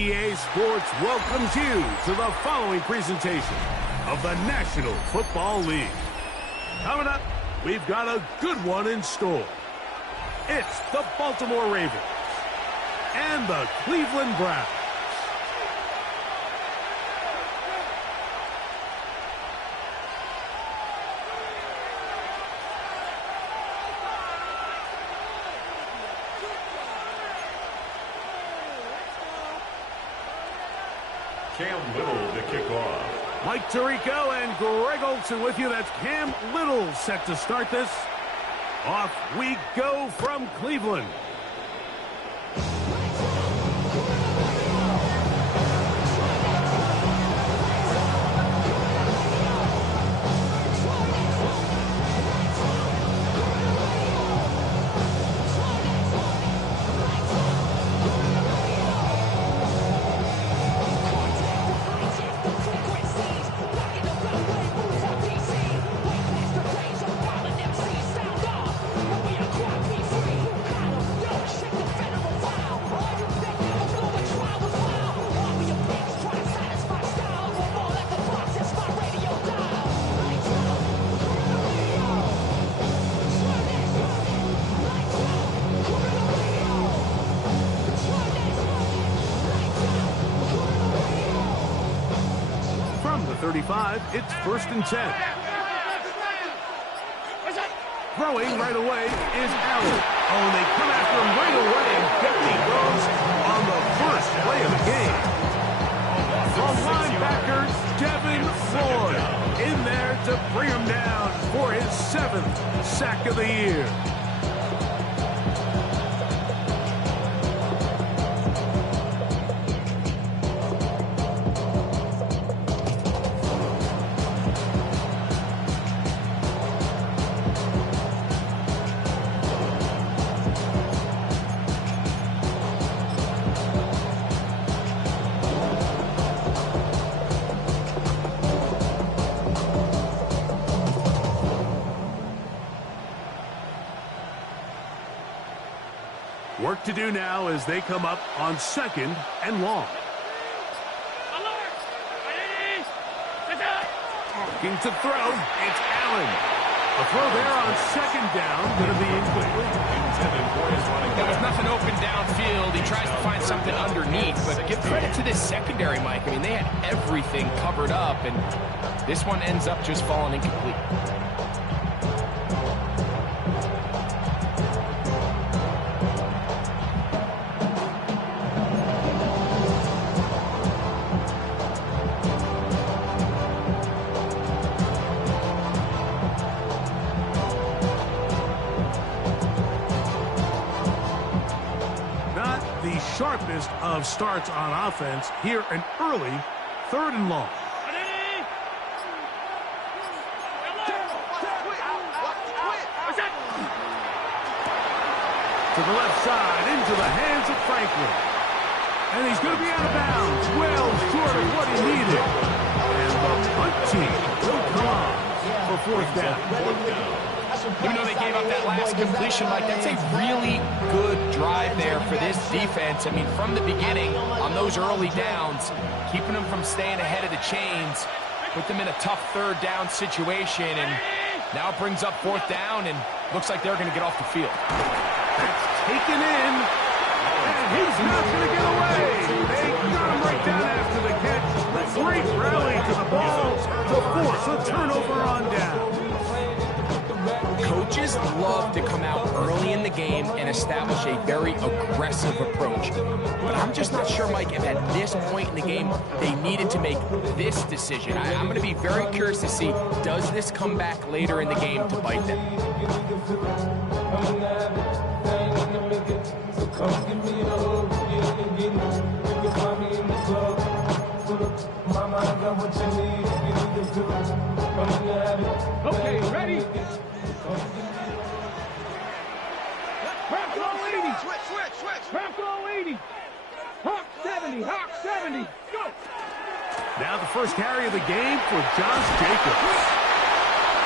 EA Sports welcomes you to the following presentation of the National Football League. Coming up, we've got a good one in store. It's the Baltimore Ravens and the Cleveland Browns. Cam Little to kick off. Mike Tirico and Greg Olsen with you. That's Cam Little set to start this. Off we go from Cleveland. From the 35, it's 1st and 10. Throwing right away is Allen. Oh, they come after him right away, and down he goes on the first play of the game. From linebacker Devin Floyd in there to bring him down for his 7th sack of the year. Work to do now as they come up on 2nd and long. Looking to throw, it's Allen. A throw there on 2nd down, going to be incomplete. There was nothing open downfield. He tries to find something underneath, but give credit to this secondary, Mike. I mean, they had everything covered up, and this one ends up just falling incomplete. Sharpest of starts on offense. Here an early 3rd and long. To the left side, into the hands of Franklin. And he's going to be out of bounds. Well short of what he needed. And the punt team will come on for 4th down. Even though they gave up that last completion, Mike, that's a really good drive there for this defense. I mean, from the beginning, on those early downs, keeping them from staying ahead of the chains, put them in a tough 3rd down situation, and now it brings up 4th down, and looks like they're going to get off the field. That's taken in, and he's not going to get away. They got him right down after the catch. Great rally to the ball to force a turnover on down. Coaches love to come out early in the game and establish a very aggressive approach. But I'm just not sure, Mike, if at this point in the game they needed to make this decision. I'm going to be very curious to see, does this come back later in the game to bite them? Okay, ready? Hawk all 80. Switch. Hawk all 80. Hawk 70. Hawk 70. Go. Now the first carry of the game for Josh Jacobs.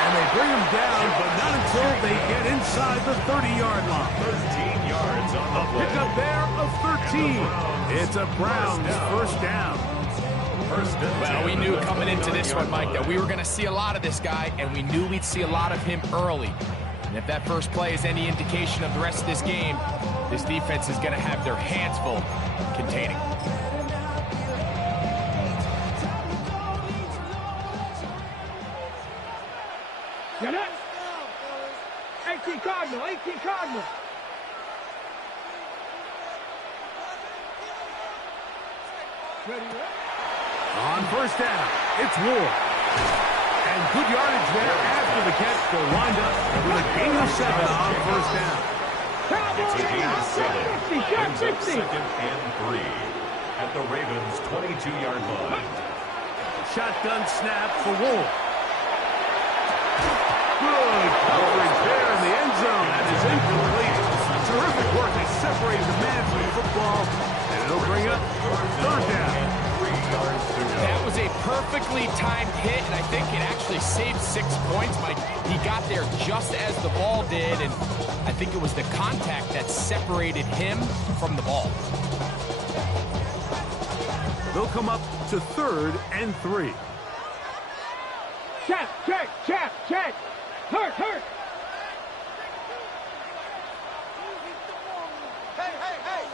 And they bring him down, but not until they get inside the 30-yard line. 13 yards on the play. Pick up there of 13. It's a Browns first down. Well, we knew coming into this one, Mike, that we were going to see a lot of this guy, and we knew we'd see a lot of him early. And if that first play is any indication of the rest of this game, this defense is going to have their hands full containing. Get it? 18 Cardinal, 18 Cardinal. Ready, On first down, it's Ward. And good yardage there after the catch. They'll wind up with a gain of 7 on first down. It's a gain of 7. Brings up 60. 2nd and 3 at the Ravens' 22-yard line. Shotgun snap for Ward. Good coverage there in the end zone. That is incomplete. Terrific work. They separated the man from the football. And it'll bring up third down. That was a perfectly timed hit, and I think it actually saved 6 points, Mike. He got there just as the ball did, and I think it was the contact that separated him from the ball. They'll come up to 3rd and 3. Check, check, check, check. Hurt, hurt. Hey, hey, hey.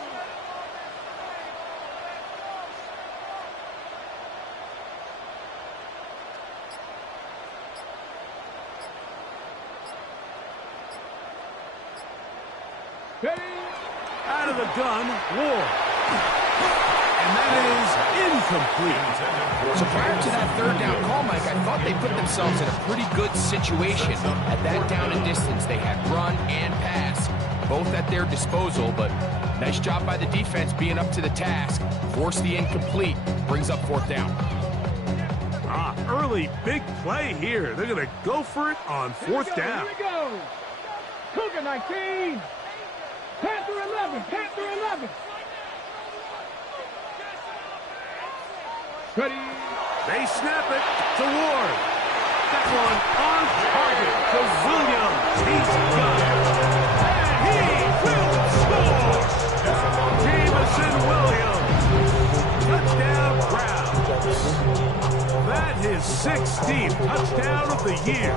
Ready? Out of the gun, Ward. And that is incomplete. So prior to that third down call, Mike, I thought they put themselves in a pretty good situation. At that down and distance, they had run and pass, both at their disposal, but nice job by the defense being up to the task. Force the incomplete, brings up 4th down. Early big play here. They're going to go for it on 4th down. Here we go. Cougar 19. Panther 11. Panther 11. Ready? They snap it to Ward. That one on target to Williams. He's got it. And he will score. Jamison Williams. Touchdown, Browns. That is 16th touchdown of the year.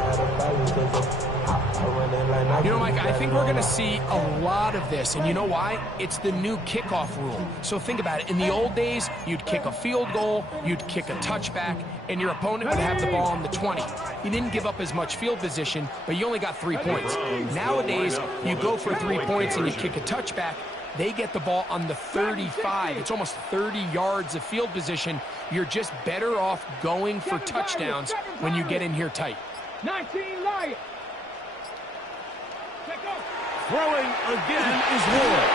You know, Mike, I think we're going to see a lot of this, and you know why? It's the new kickoff rule. So think about it. In the old days, you'd kick a field goal, you'd kick a touchback, and your opponent would have the ball on the 20. You didn't give up as much field position, but you only got 3 points. Nowadays, you go for 3 points and you kick a touchback, they get the ball on the 35. It's almost 30 yards of field position. You're just better off going for touchdowns when you get in here tight. 19 Lions. Throwing again is Ward.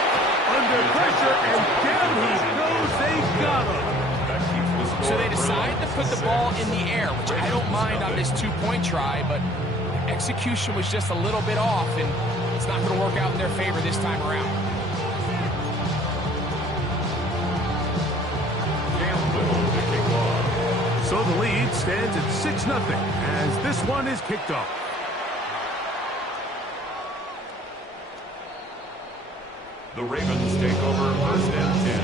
Under pressure, and down he goes. They got him. So they decide to put the ball in the air, which I don't mind on this 2-point try, but execution was just a little bit off, and it's not going to work out in their favor this time around. So the lead stands at 6-0 as this one is kicked off. The Ravens take over 1st and 10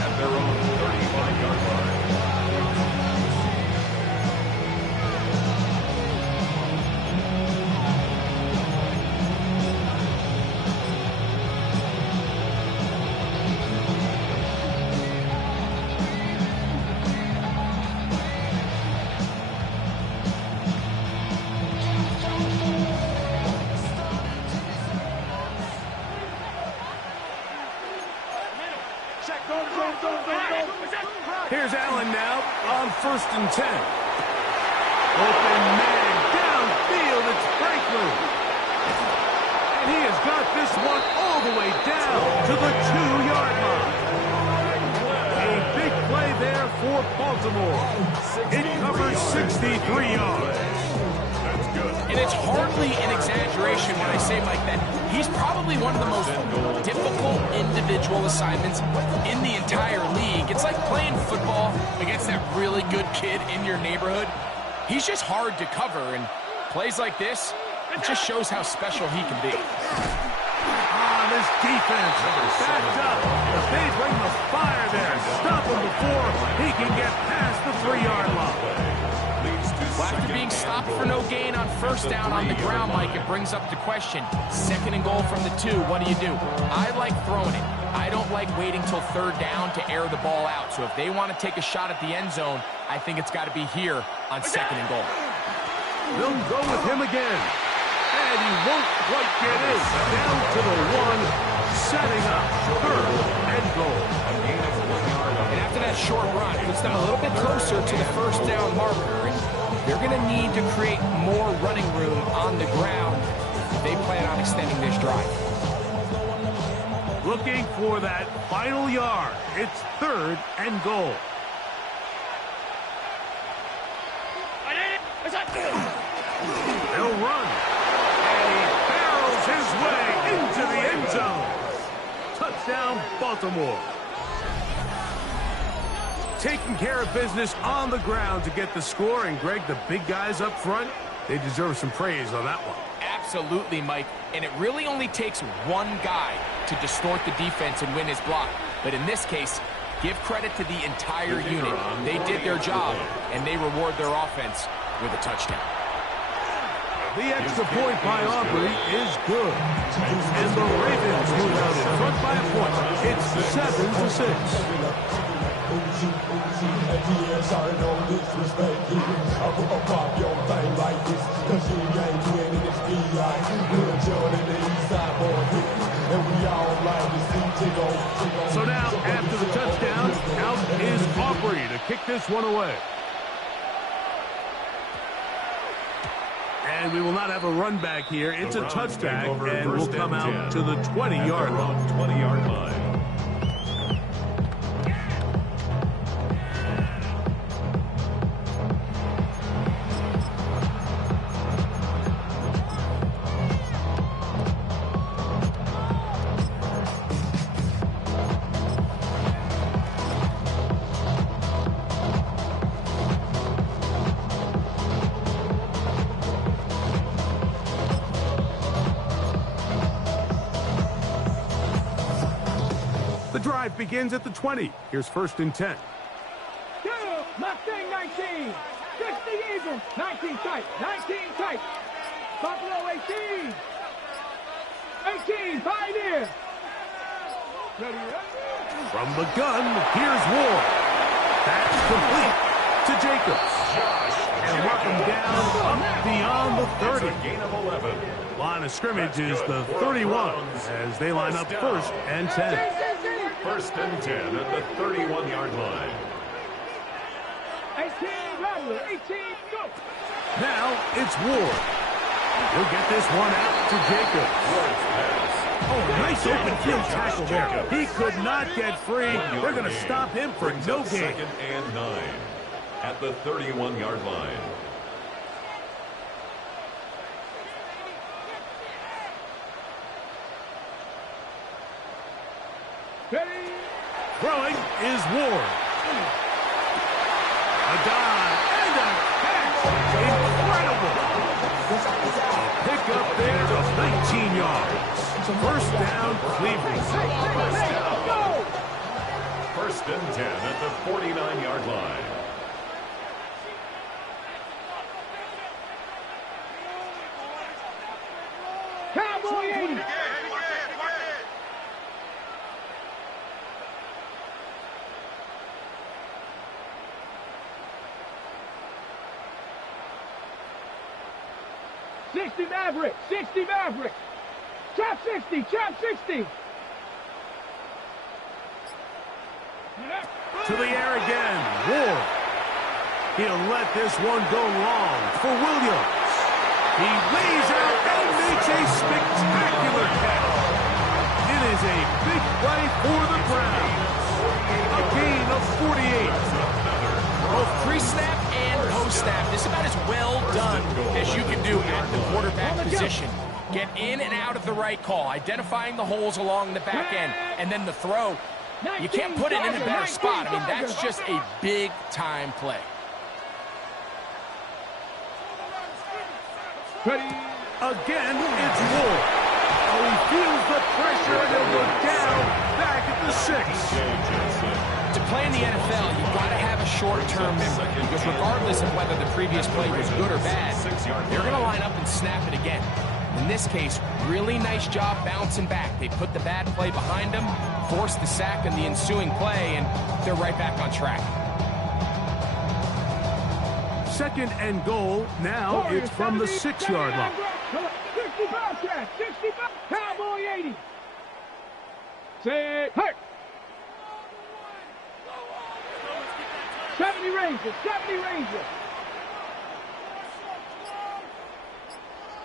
at their own 35-yard line. Here's Allen now on 1st and 10. Open man downfield, it's Franklin. And he has got this one all the way down to the 2-yard line. A big play there for Baltimore. It covers 63 yards. And it's hardly an exaggeration when I say, Mike, that he's probably one of the most difficult individual assignments in the entire league. It's like playing football against that really good kid in your neighborhood. He's just hard to cover, and plays like this, It just shows how special he can be. This defense backed up. If they bring the fire there, stop him before he can get past the 3-yard line. Well, after being stopped for no gain on first down on the ground, Mike, it brings up the question. 2nd and goal from the 2, what do? I like throwing it. I don't like waiting till 3rd down to air the ball out. So if they want to take a shot at the end zone, I think it's got to be here on 2nd and goal. They'll go with him again. And he won't quite get in. Down to the 1, setting up 3rd and goal. And after that short run, it puts them a little bit closer to the 1st down marker. They're going to need to create more running room on the ground if they plan on extending this drive. Looking for that final yard. It's 3rd and goal. They'll run. And he barrels his way into the end zone. Touchdown, Baltimore. Taking care of business on the ground to get the score. And, Greg, the big guys up front, they deserve some praise on that one. Absolutely, Mike. And it really only takes one guy to distort the defense and win his block. But in this case, give credit to the entire unit. They did their job, and they reward their offense with a touchdown. The extra point by Aubrey is good. And the Ravens move out in front by a point. It's 7-6. So now, after the touchdown, out is Aubrey to kick this one away. And we will not have a run back here. It's a touchback, and we'll come out to the 20-yard line. 20-yard line. The drive begins at the 20. Here's 1st and 10. Mustang 19. 60 even. 19 tight. 19 tight. Buffalo 18. 18. Pioneer. From the gun, here's Ward. That's complete to Jacobs. And work him down up beyond the 30. Gain of 11. Line of scrimmage is the 31 as they line up 1st and 10. 1st and 10 at the 31-yard line. 18, Rattler, 18, go! Now it's Ward. He'll get this one out to Jacobs. Oh, nice open field tackle there. He could not get free. They're going to stop him for no gain. 2nd and 9 at the 31-yard line. Throwing is Ward. A dive and a catch. Incredible. A pick up there of 19 yards. 1st down, Cleveland. 1st and 10 at the 49-yard line. Cowboy 80. Maverick, 60 Maverick. Chop 60, chop 60. To the air again, Ward. He'll let this one go long for Williams. He lays out and makes a spectacular catch. It is a big play for the Browns. A gain of 48. Both pre-snap and post-snap, this is about as well done as you can do at the quarterback position. Get in and out of the right call, identifying the holes along the back end, and then the throw. You can't put it in a better spot. I mean, that's just a big-time play. Ready, Again, it's Ward. Oh, he feels the pressure, and he'll go down back at the 6. To play in the NFL, you've got to have a short-term memory, because regardless of whether the previous play was good or bad, they're going to line up and snap it again. In this case, really nice job bouncing back. They put the bad play behind them, forced the sack in the ensuing play, and they're right back on track. 2nd and goal. Now it's from the 6-yard line. 65 track, 65, Cowboy 80. Say, hey! 70 Rangers, 70 Rangers.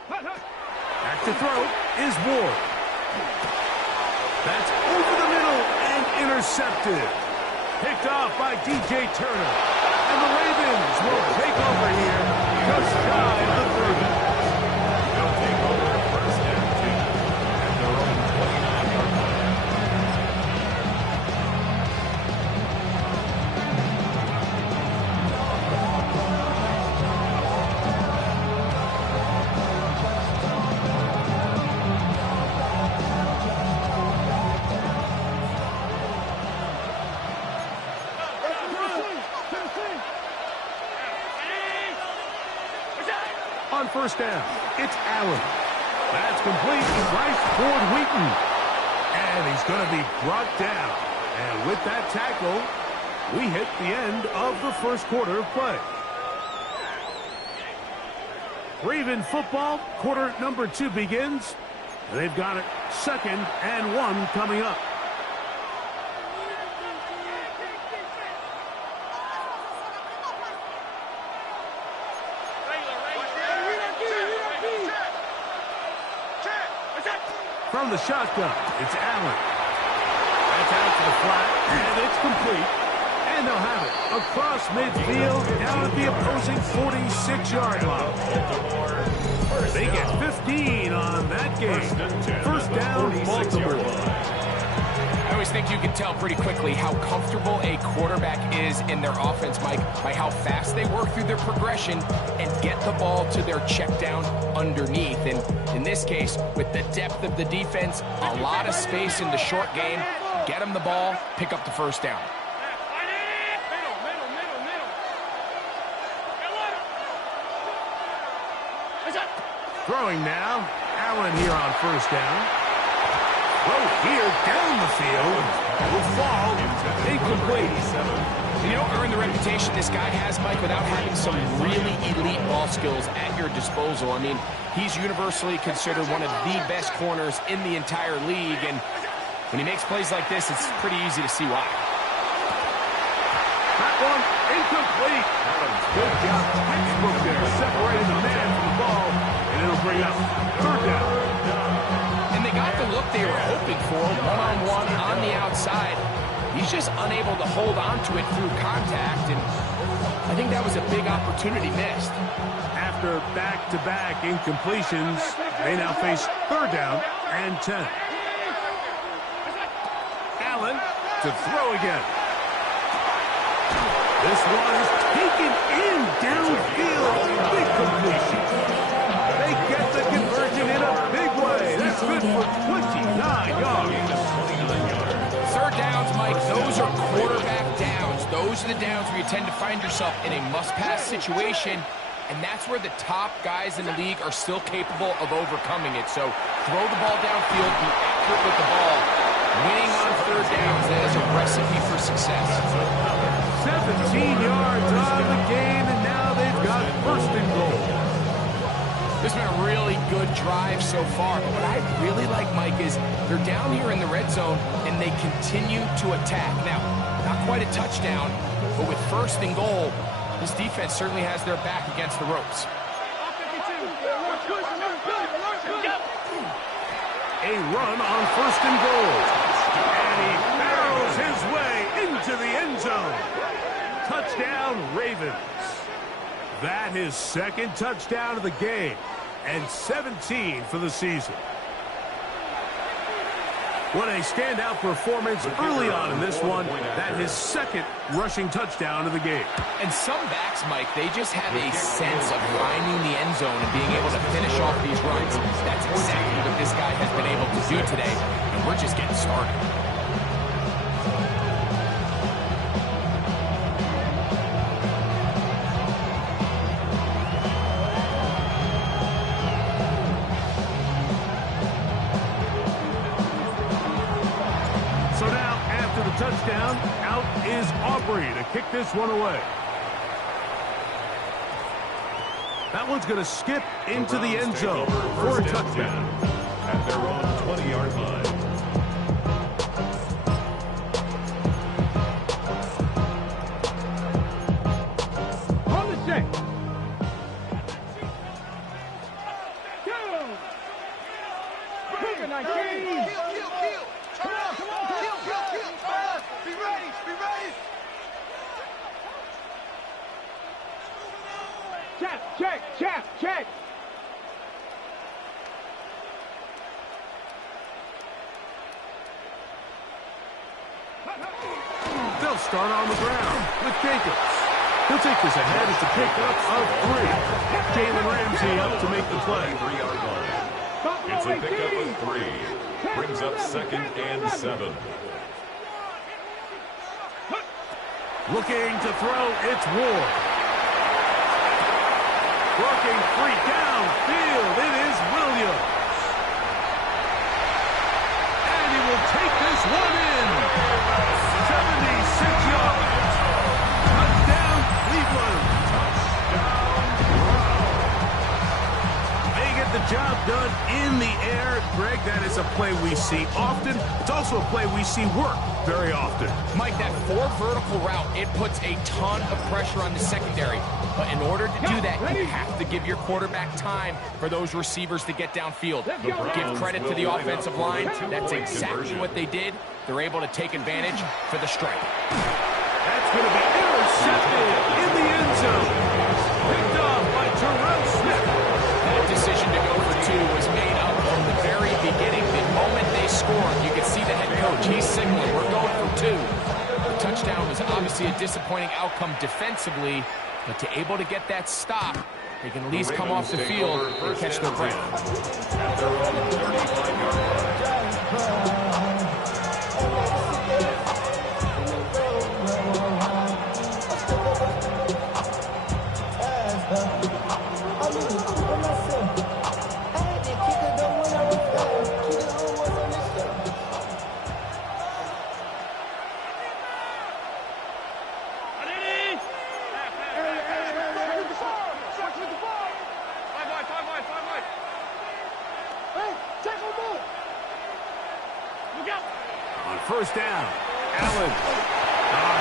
Back to throw is Ward. That's over the middle and intercepted. Picked off by DJ Turner. And the Ravens will take over here just shy of the 30. They'll take over 1st and 10 at their own 29-yard line. On 1st down, it's Allen. That's complete to Bryce Ford Wheaton. And he's going to be brought down. And with that tackle, we hit the end of the 1st quarter of play. Raven football, quarter number 2 begins. They've got it 2nd and 1 coming up. From the shotgun, it's Allen. That's out to the flat, and it's complete. And they'll have it across midfield, down at the opposing 46-yard line. They get 15 on that game. 1st down, Baltimore. I always think you can tell pretty quickly how comfortable a quarterback is in their offense, Mike, by how fast they work through their progression and get the ball to their check down underneath. And in this case, with the depth of the defense, a lot of space in the short game, get them the ball, pick up the 1st down. Throwing now, Allen here on 1st down. Throw here down the field. Will fall. Incomplete. You don't earn the reputation this guy has, Mike, without having some really elite ball skills at your disposal. I mean, he's universally considered one of the best corners in the entire league, and when he makes plays like this, it's pretty easy to see why. That one incomplete. Good job, textbook there, separating the man from the ball, and it'll bring up 3rd down. And they got the look they were hoping for, one-on-one on the outside. He's just unable to hold on to it through contact, and I think that was a big opportunity missed. After back-to-back incompletions, they now face 3rd down and 10. Allen to throw again. This one is taken in downfield. Big completion. They get the conversion in a big way. That's good for 29 yards. 3rd downs, Mike, those are quarterback downs. Those are the downs where you tend to find yourself in a must-pass situation, and that's where the top guys in the league are still capable of overcoming it. So throw the ball downfield, be accurate with the ball. Winning on 3rd downs, that is a recipe for success. 17 yards on the game, and now they've got 1st and goal. This has been a really good drive so far, but what I really like, Mike, is they're down here in the red zone, and they continue to attack. Now, not quite a touchdown, but with 1st and goal, this defense certainly has their back against the ropes. A run on 1st and goal. And he barrels his way into the end zone. Touchdown, Ravens. That is 2nd touchdown of the game, and 17 for the season. What a standout performance early on in this one. That his second rushing touchdown of the game. And some backs, Mike, they just have a sense of finding the end zone and being able to finish off these runs. That's exactly what this guy has been able to do today, and we're just getting started. So now, after the touchdown, out is Aubrey to kick this one away. That one's going to skip into the end zone for a touchdown. At their own 20-yard line. On the check. Quicker, 19. Come on. Be ready. Check. They'll start on the ground with Jacobs. He'll take this ahead. It's a pickup of 3. Jalen Ramsey up to make the play. 3-yard line. It's a pickup of 3. Brings up 2nd and 7. Looking to throw, it's Ward. Working free downfield, it is Williams. And he will take this one in. 76 yards. Touchdown, Cleveland. They get the job done in the air. Greg, that is a play we see often. It's also a play we see work very often. Mike, that 4 vertical route, it puts a ton of pressure on the secondary. But in order to do that, you have to give your quarterback time for those receivers to get downfield. Give credit to the offensive line. That's exactly what they did. They're able to take advantage for the strike. That's going to be intercepted in the end zone. Picked off by Terrell Smith. That decision to go for 2 was made up from the very beginning. The moment they scored, you could see the head coach. He's signaling, we're going for 2. The touchdown was obviously a disappointing outcome defensively, but to able to get that stop, they can at least come off the field and catch their breath. At their own 35-yard line. First down, Allen.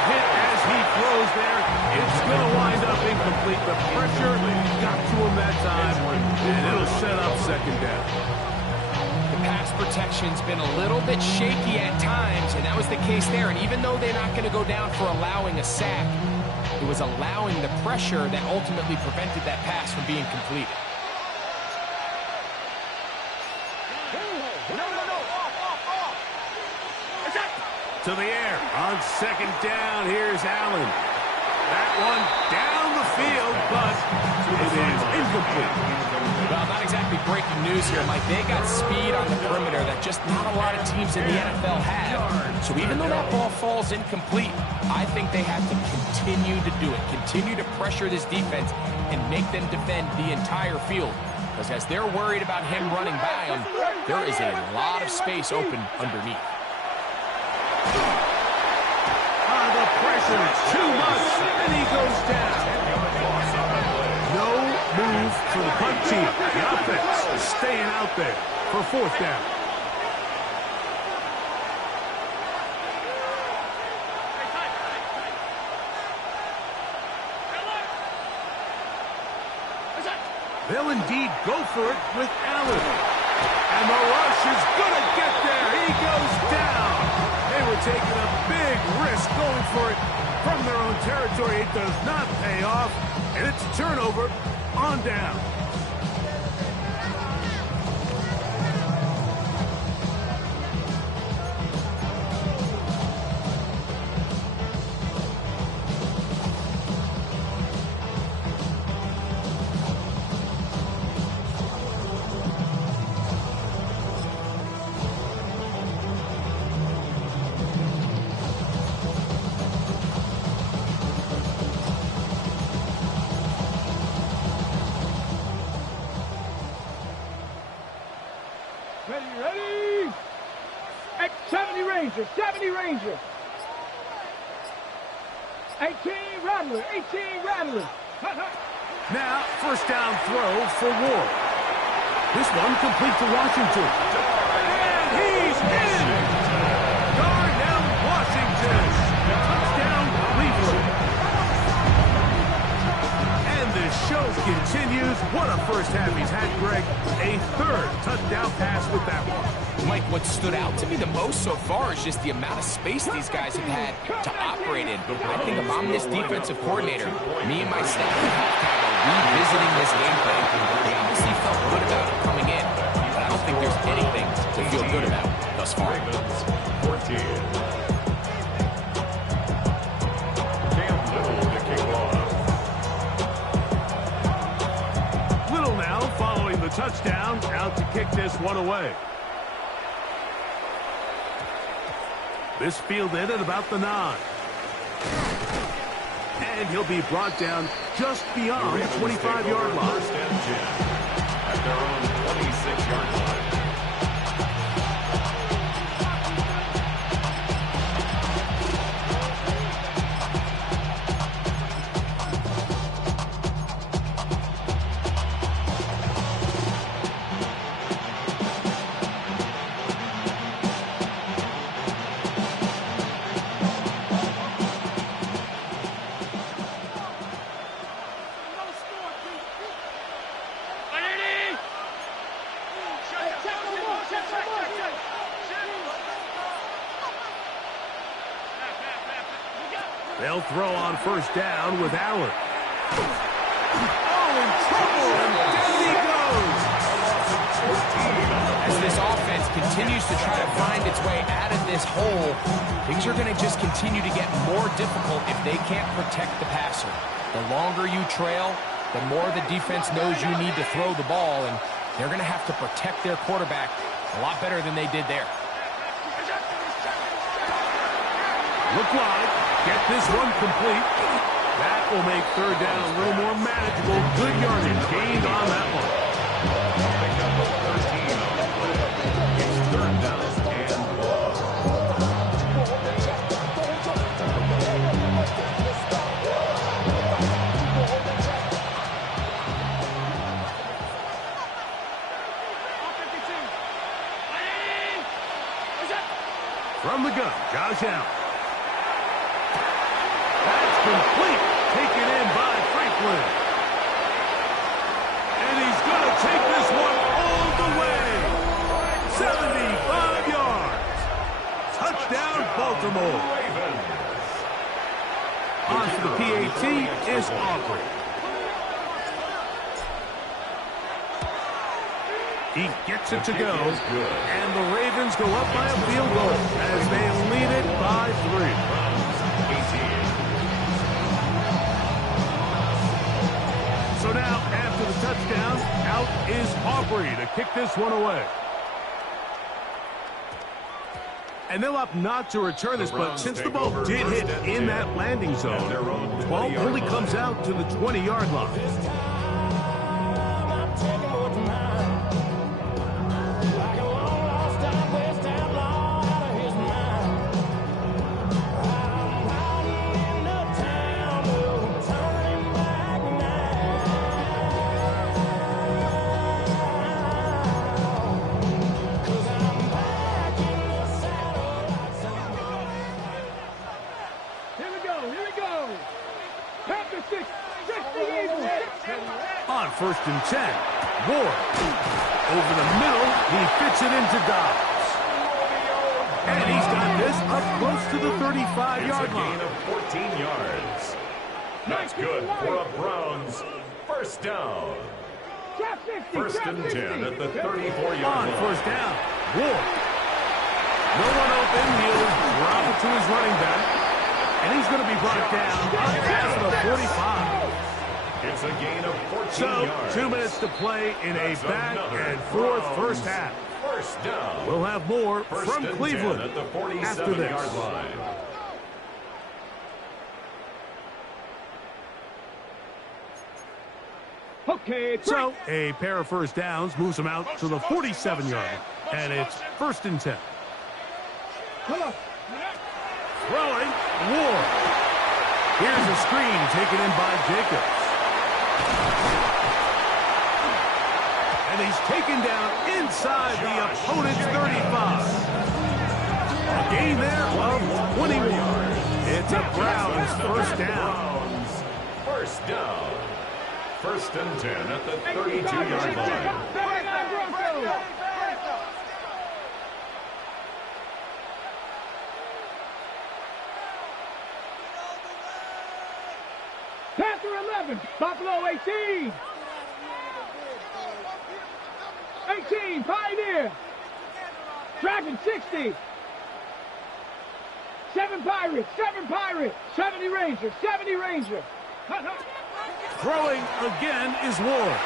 Hit as he throws there. It's going to wind up incomplete. The pressure got to him that time, and it'll set up 2nd down. The pass protection's been a little bit shaky at times, and that was the case there. And even though they're not going to go down for allowing a sack, it was allowing the pressure that ultimately prevented that pass from being completed. To the air on 2nd down. Here's Allen. That one down the field, but it is incomplete. Well, not exactly breaking news here, Mike. They got speed on the perimeter that just not a lot of teams in the NFL have. So even though that ball falls incomplete, I think they have to continue to do it. Continue to pressure this defense and make them defend the entire field. Because as they're worried about him running by them, there is a lot of space open underneath. The pressure too much, and he goes down. No move for the punt team. The offense staying out there for 4th down. They'll indeed go for it with Allen. And the rush is going to get there. He goes down. They were taking a big risk going for it from their own territory. It does not pay off, and it's a turnover on down. 70 Ranger, 70 Ranger. 18 Rattler, 18 Rattler. Now, first down throw for Ward. This one complete to Washington. And he's in! Darnell Washington. Touchdown, Cleveland. And the show continues. What a first half he's had, Greg. A third touchdown pass with that one. Mike, what stood out to me the most so far is just the amount of space these guys have had to operate in. I think if I'm this defensive coordinator, me and my staff are revisiting this game plan. They obviously felt good about it coming in, but I don't think there's anything to feel good about thus far. 14. Cam Little to kick off. Little now following the touchdown, out to kick this one away. This fielded at about the 9. And he'll be brought down just beyond the 25-yard line. First and 10 at their own 26-yard line. They'll throw on first down with Allen. Oh, in trouble, and down he goes. As this offense continues to try to find its way out of this hole, things are going to just continue to get more difficult if they can't protect the passer. The longer you trail, the more the defense knows you need to throw the ball, and they're going to have to protect their quarterback a lot better than they did there. Look wide. Get this one complete. That will make third down a little more manageable. Good yardage gained on that one. Pick up a 13 on the play. It's third down and 1. From the gun, Josh Allen. Complete, taken in by Franklin. And he's going to take this one all the way. 75 yards. Touchdown, Baltimore. On to the PAT is Aubrey. He gets it to go. And the Ravens go up by a field goal as they lead it by 3. So now, after the touchdown, out is Aubrey to kick this one away. And they'll opt not to return this, but since the ball did hit in that landing zone, 12 only comes out to the 20-yard line. On first and 10, Ward. Over the middle, he fits it into Dobbs. And he's got this up close to the 35-yard line. It's a gain of 14 yards. That's good for a Browns first down. First and 10 at the 34-yard line. On first down, Ward. No one open, he'll drop it to his running back. And he's going to be brought down on past the 45. It's a gain of 14 so, yards. 2 minutes to play in a back-and-forth first half. First down. We'll have more First from Cleveland at the after this. 47-yard line. Okay, so, a pair of first downs moves them out to the 47-yard line. And it's 1st and 10. Come on. Throwing, Ward. Here's a screen taken in by Jacobs. And he's taken down inside the opponent's 35. A gain there of 21. It's a Browns 1st down. First down. 1st and 10 at the 32-yard line. Panther 11, Buffalo 18. 18, Pioneer. Dragon 60. 7 Pirates, 70 Ranger, 70 Ranger. Throwing again is Ward.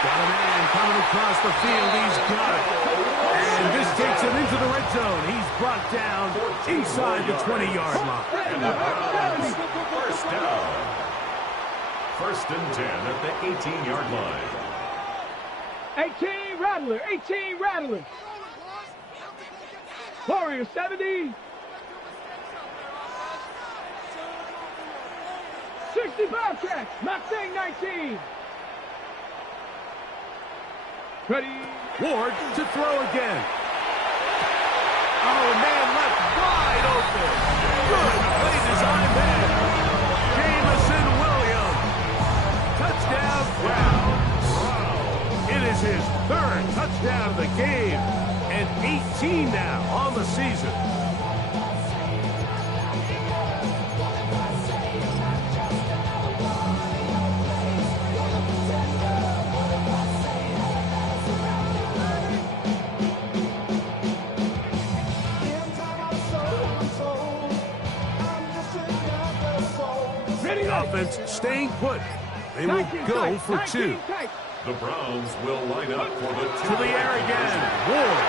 Got a man coming across the field. He's got it. And this takes him into the red zone. He's brought down inside the 20-yard line. And the Browns, 1st down. 1st and 10 at the 18-yard line. 18 Rattler, 18 Rattler. Warrior 70. 60 Bobcats, Mustang 19. Ready. Ward to throw again. Oh, man left wide open. Good play design there. Jamison Williams. Touchdown, Browns. It is his 3rd touchdown of the game. And 18 now on the season. Offense staying put. They will go for 2. The Browns will line up for the To the air again. Ward.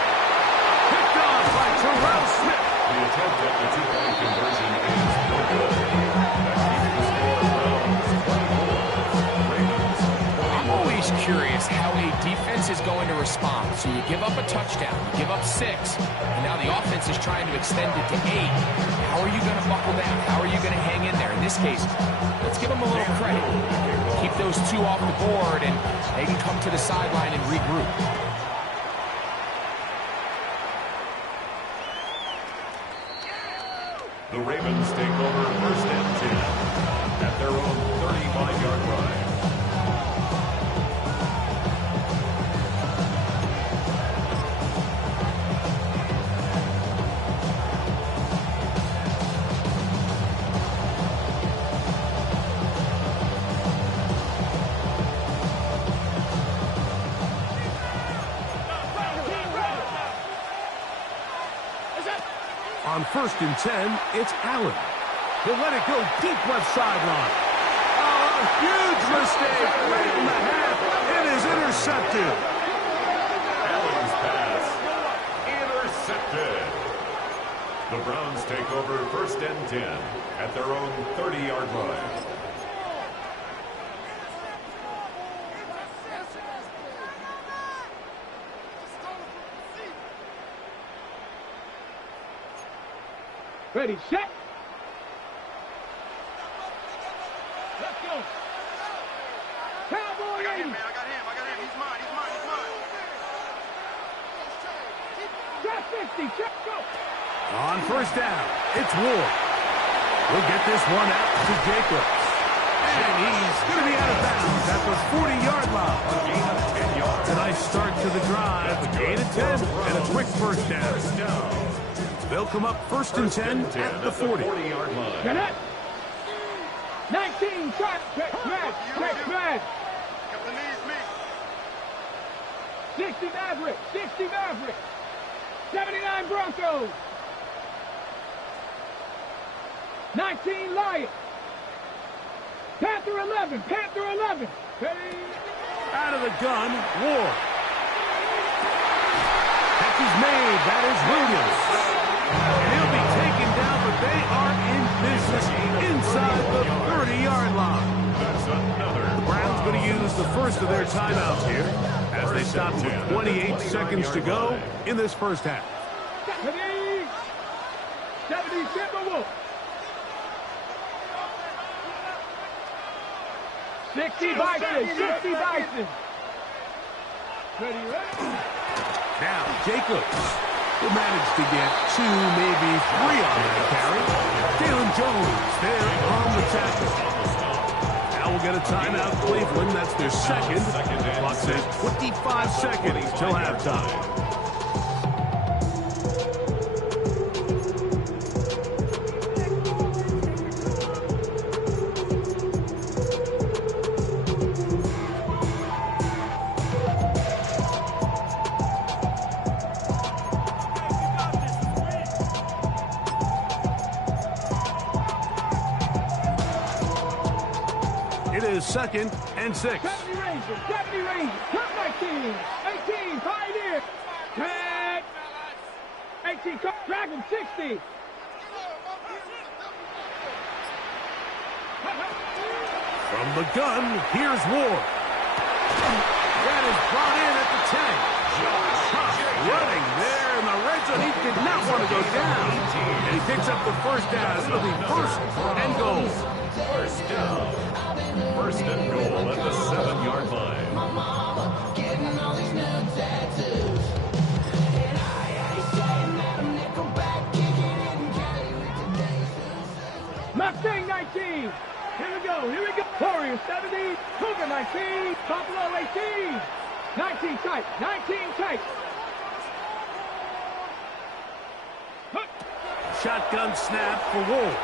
Picked off by Terrell Smith. The attempt at the 2-point conversion is no good. I'm always curious how a defense is going to respond. So you give up a touchdown, you give up 6, and now the offense is trying to extend it to 8. How are you going to buckle down? How are you going to hang in there? In this case, let's give them a little credit. Keep those 2 off the board, and they can come to the sideline and regroup. The Ravens take over 1st and 10 at their own 35-yard line. On 1st and 10, it's Allen. He'll let it go deep left sideline. Oh, a huge mistake right in the half. It is intercepted. Allen's pass intercepted. The Browns take over 1st and 10 at their own 30-yard line. Ready, set. Let's go. Cowboy 80. I got him. He's mine. Drop 50, check, go. On 1st down, it's Ward. We'll get this one out to Jacobs. And he's going to be out of bounds at the 40-yard line. A gain of 10 yards. A nice start to the drive. A gain of 10 and a quick 1st down. They'll come up 1st and 10 at the 40-yard line. Connect. 19, shot, check, smash. 60 Maverick, 79 Broncos. 19 Lion. Panther 11. Ready. Out of the gun, Ward. Catch is made. That is Williams. And he'll be taken down, but they are in business inside the 30-yard line. That's another. The Browns going to use the first of their timeouts here as they stop with 28 seconds to go in this first half. 70 Timberwolves. 60 Bison. 60 Bison. Ready, ready. Now, Jacobs will manage to get 2, maybe 3 on that carry. Jalen Jones there on the tackle. Now we'll get a timeout, Cleveland. That's their second. Clock says 25 seconds till halftime. It is 2nd and 6. 70 Rangers. 70 Rangers. Cut 19. 18 Pioneer. 10. 18 Dragon 60. From the gun, here's Ward. That is brought in at the 10. Huff running there in the red zone. He did not want to go down. And he picks up the first down. It'll be 1st and goal. First down. 1st and goal at the 7-yard line. Mustang 19. Here we go. Here we go. Warriors 70. Cougar 19. Buffalo 18. 19 tight. 19 tight. Shotgun snap for Ward.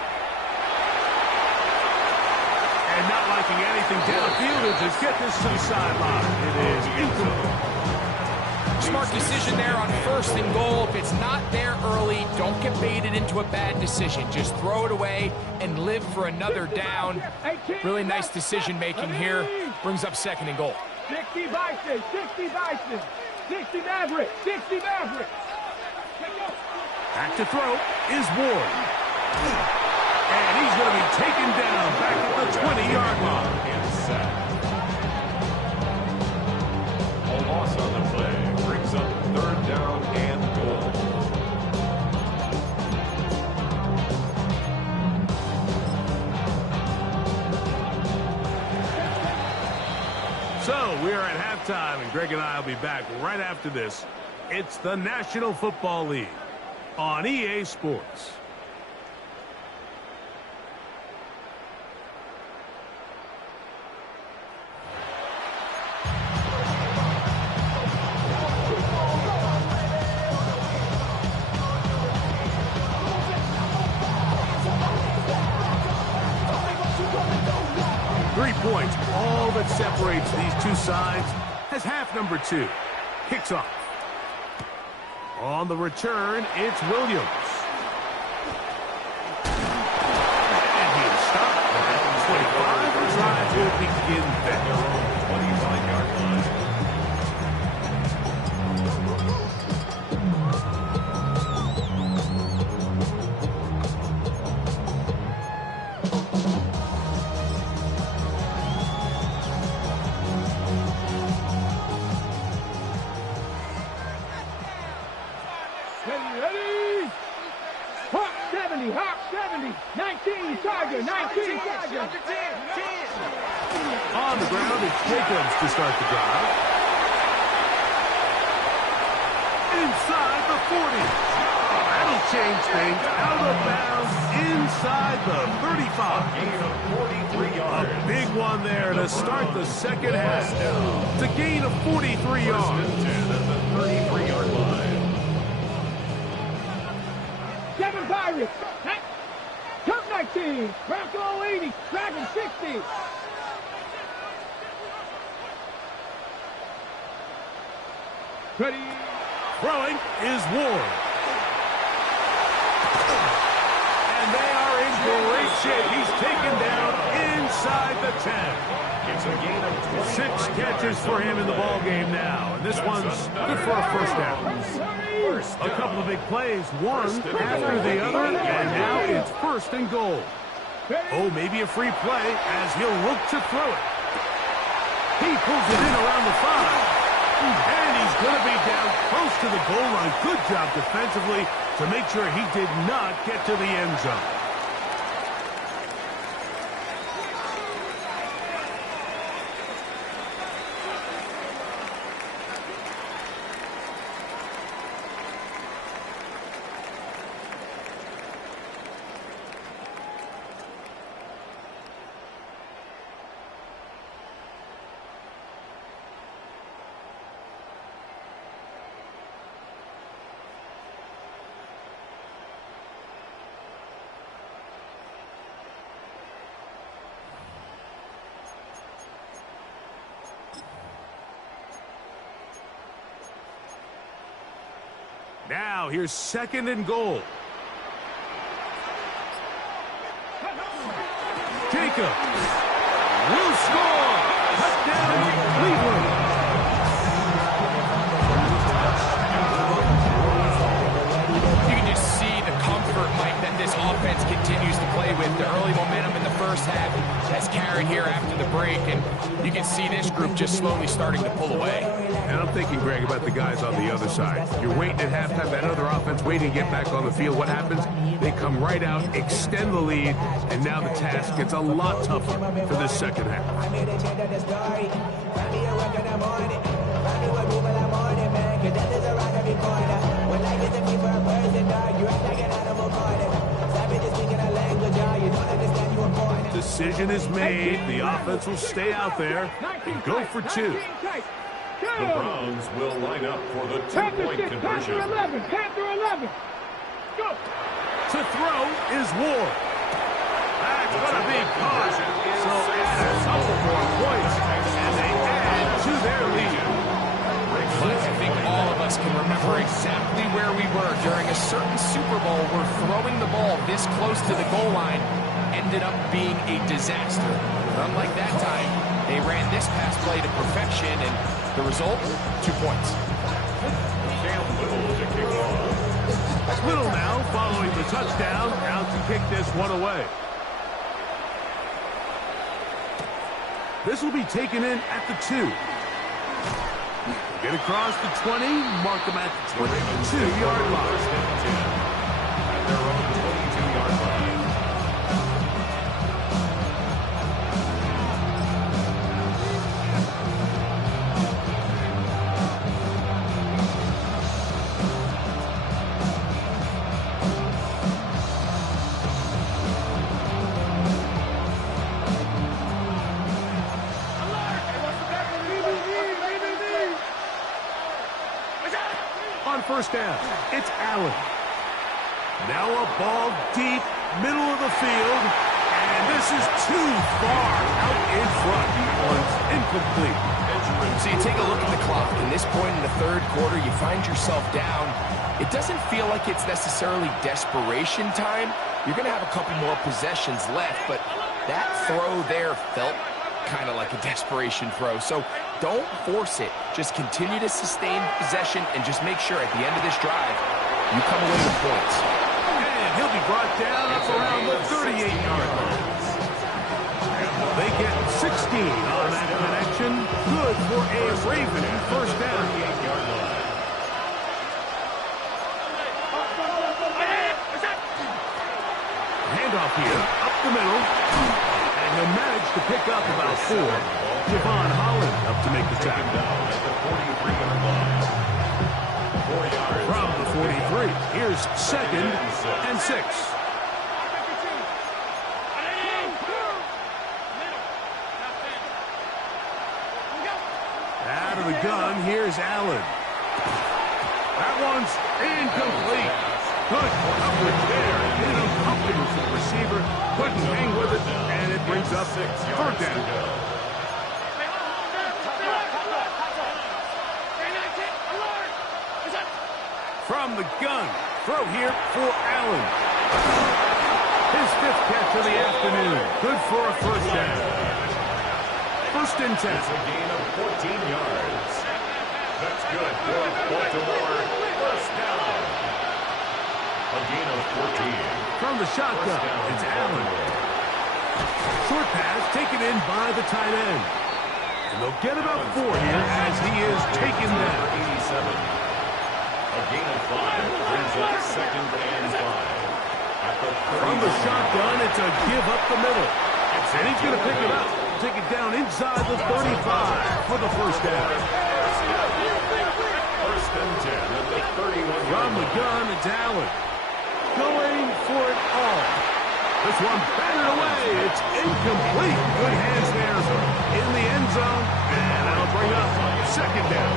And not liking anything downfield, he'll just get this to the sideline. It is incomplete. Smart decision there on 1st and goal. If it's not there early, don't get baited into a bad decision. Just throw it away and live for another down. Really nice decision making here. Brings up 2nd and goal. 60 Bison. 60 Bison. 60 Maverick. 60 Maverick. Back to throw is Ward. And he's going to be taken down back at the 20-yard line. A loss on the play brings up 3rd down and goal. So we're at halftime, and Greg and I will be back right after this. It's the National Football League on EA Sports. Points, all that separates these two sides, as half number 2 kicks off. On the return, it's Williams. And he's stopped at 25. The drive will begin there. 25-yard line. Hawk 70, 19 Tiger, 19 Tiger. On the ground, it's Jacobs to start the drive. Inside the 40. That'll change things. Out of bounds inside the 35. Gain of 43 yards. A big one there to start the second half. It's a gain of 43 yards. 1st and 10 at the 33-yard line. 7 Pirates. Cup 19. Bronco 80. Dragon 60. Ready. Throwing is Ward. And they are in great shape. He's taken down inside the 10. It's a gain of 6 catches for him in the ball game now. And this one's good for a first down. A couple of big plays, one after the other, and now it's 1st and goal. Oh, maybe a free play as he'll look to throw it. He pulls it in around the 5. And he's going to be down close to the goal line. Good job defensively to make sure he did not get to the end zone. Now, here's 2nd and goal. Jacob will score. Touchdown, Cleveland. You can just see the comfort, Mike, that this offense continues to play with. The early momentum in the first half has carried here after the break, and you can see this group just slowly starting to pull away. And I'm thinking, Greg, about the guys on the other side. You're waiting at halftime, that other offense waiting to get back on the field. What happens? They come right out, extend the lead, and now the task gets a lot tougher for this second half. Decision is made. The offense will stay out there and go for 2. The Browns will line up for the 2-point conversion. Panther 11. Go. To throw is Ward. That's going to be caught. So add a couple more points, and they add to their lead. But I think all of us can remember exactly where we were during a certain Super Bowl where throwing the ball this close to the goal line ended up being a disaster. But unlike that time, they ran this pass play to perfection, and the result, 2 points. Little now following the touchdown, out to kick this one away. This will be taken in at the 2. Get across the 20, mark them at the 22-yard line. At their own 22-yard line. On first down, it's Allen. Now a ball deep, middle of the field, and this is too far out in front. One's incomplete. So you take a look at the clock. In this point in the third quarter, you find yourself down. It doesn't feel like it's necessarily desperation time. You're going to have a couple more possessions left, but that throw there felt kind of like a desperation throw. So don't force it. Just continue to sustain possession and just make sure at the end of this drive, you come away with points. And he'll be brought down up around the 38-yard line. They get 16 on that connection. Good for a Raven first down. Handoff here, up the middle. And he'll manage to pick up about 4. Javon Holland up to make the tackle. Down at the 43-yard line. 4 yards. From the 43, here's 2nd and 6. Out of the gun, here's Allen. That one's incomplete. Good coverage there. Incomplete for the receiver. Couldn't hang with it, and it brings up 3rd down. From the gun, throw here for Allen. His 5th catch of the afternoon. Good for a first down. 1st and 10. It's a gain of 14 yards. That's good for Baltimore. First down. A gain of 14. From the shotgun, it's Allen. Short pass taken in by the tight end. And they'll get about 4 here as he is taken down. 87. A gain of 5 brings up second and 5. From the shotgun, it's a give up the middle. And he's going to pick it up. Take it down inside the 35 for the first down. First and 10 at the 31. From the gun, it's Allen. Going for it all. This one batted away. It's incomplete. Good hands there in the end zone. And that'll bring up second down.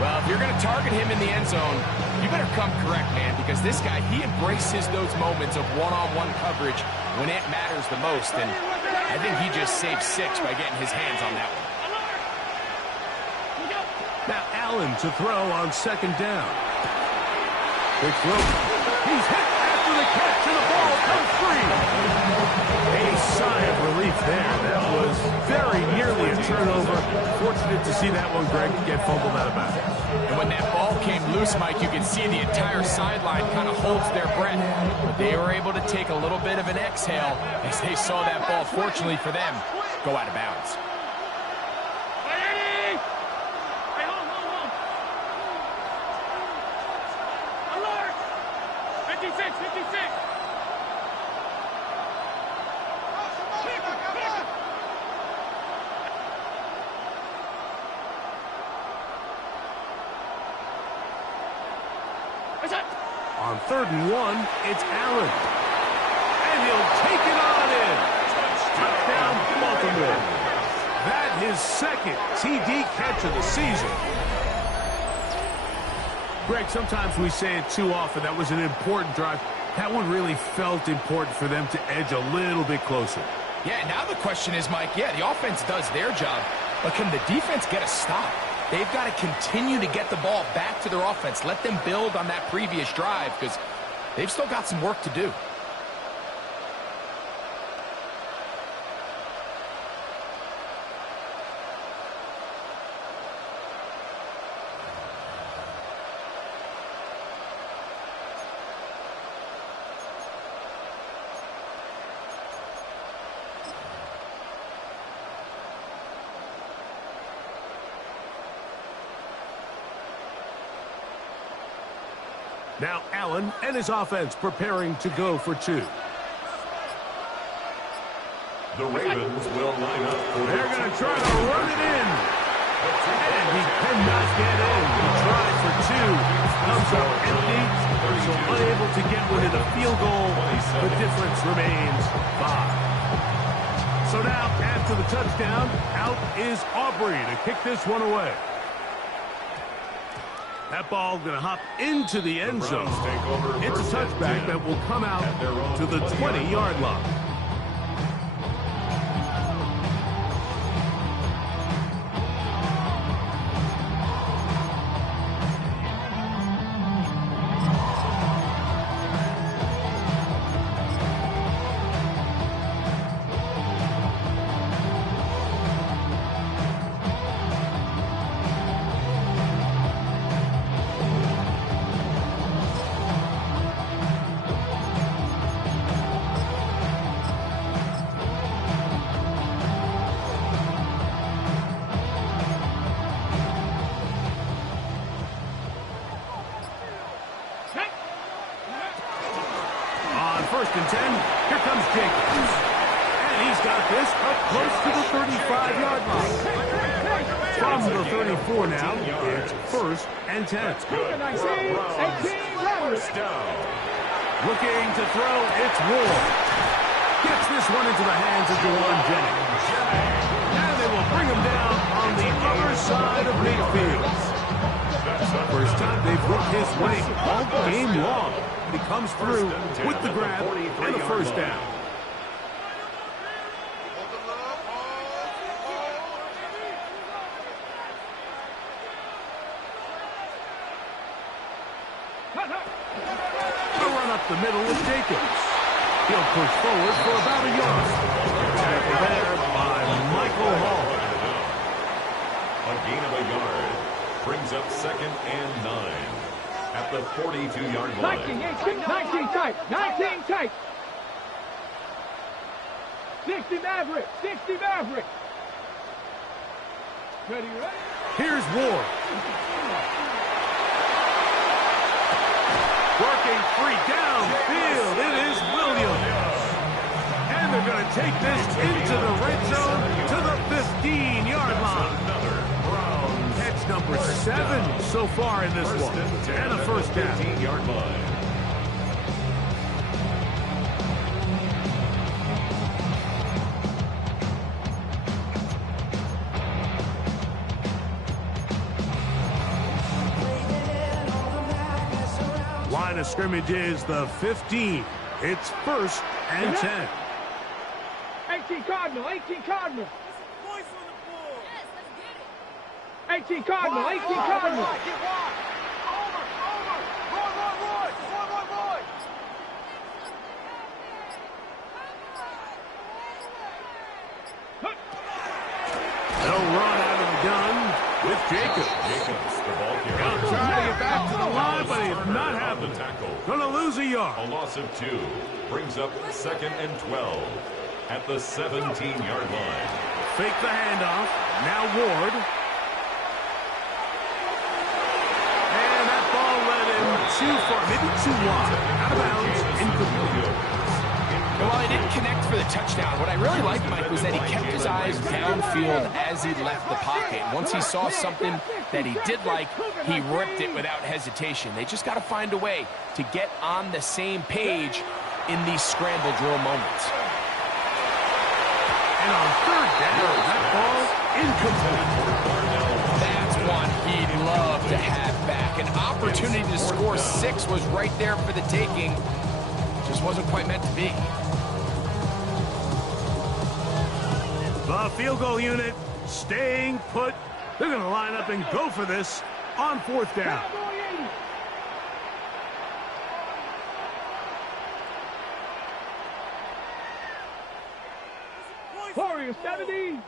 Well, if you're going to target him in the end zone, you better come correct, man, because this guy, he embraces those moments of one-on-one coverage when it matters the most, and I think he just saved 6 by getting his hands on that one. Now Allen to throw on second down. Big throw. He's hit after the catch, and the ball comes free. A sigh of relief there. That was very nearly a turnover. Fortunate to see that one, Greg, get fumbled out of bounds. And when that ball came loose, Mike, you could see the entire sideline kind of holds their breath. But they were able to take a little bit of an exhale as they saw that ball, fortunately for them, go out of bounds. On 3rd and 1, it's Allen. And he'll take it on in. Touchdown, Baltimore. That his second TD catch of the season. Greg, sometimes we say it too often. That was an important drive. That one really felt important for them to edge a little bit closer. Yeah, now the question is, Mike, yeah, the offense does their job, but can the defense get a stop? They've got to continue to get the ball back to their offense. Let them build on that previous drive because they've still got some work to do. Now Allen and his offense preparing to go for 2. The Ravens will line up for They're going to try to run it in. And he cannot get in. He tried for 2. Comes up empty. So unable to get within a field goal. The difference remains 5. So now, after the touchdown, out is Aubrey to kick this one away. That ball going to hop into the end zone. It's a touchback that will come out to the 20-yard line. First and 10, here comes Jacobs. And he's got this up close to the 35-yard line. From the 34 now, it's 1st and 10. First down. Looking to throw, it's Ward. Gets this one into the hands of Juwan Jennings. And they will bring him down on the other side of midfield. First time they've worked his way all game long. He comes through with the grab and a first down. A run up the middle with Jacobs. He'll push forward for about a yard. Tackle there by Michael Hall. A gain of a yard brings up 2nd and 9. At the 42-yard line. 19 tight. 19 tight. 60 Maverick. 60 Maverick. Ready, ready. Here's Ward. Working free downfield. It is Williams. And they're going to take this into the red zone to the 15-yard line. Catch number 7 so far in this one. And a first down. 15-yard line. Line of scrimmage is the 15. It's 1st and 10. 18 Cardinal, 18 Cardinal. 18 Cardinal, 18 Cardinal. They'll run out of the gun with Jacobs. Jacobs, the ball carrier. Gonna try to get back to the line, but it's not happening. Gonna lose a yard. A loss of 2 brings up 2nd and 12 at the 17-yard line. Fake the handoff. Now Ward. And that ball led him too far, maybe too wide. Out of bounds, incomplete. Well, he didn't connect for the touchdown. What I really liked, Mike, was that he kept his eyes downfield as he left the pocket. Once he saw something that he did like, he ripped it without hesitation. They just got to find a way to get on the same page in these scramble drill moments. And on 3rd down, that ball incomplete. That's one he'd love to have back. An opportunity to score 6 was right there for the taking. Just wasn't quite meant to be. The field goal unit staying put. They're going to line up and go for this on 4th down. Warriors, 70.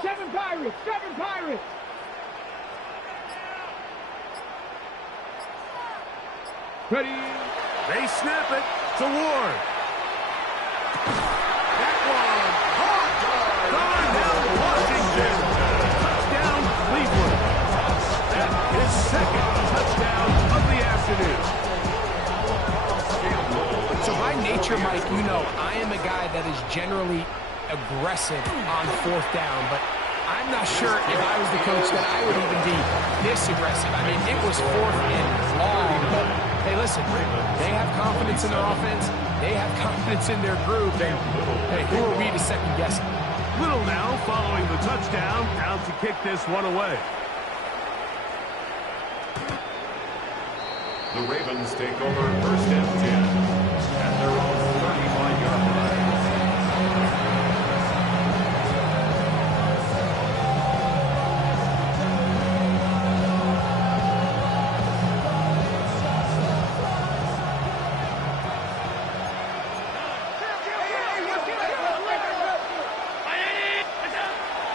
7 Pirates, 7 Pirates. Ready. They snap it to Ward. That one. Darnell Washington. Touchdown, Cleveland. His 2nd touchdown of the afternoon. So by nature, Mike, you know, I am a guy that is generally aggressive on 4th down, but I'm not sure if I was the coach that I would even be this aggressive. I mean, it was 4th and long, but hey, listen, they have confidence in their offense. They have confidence in their group. And, hey, who are we to second guess it? Little now following the touchdown, out to kick this one away. The Ravens take over 1st and 10 at their own 35-yard line.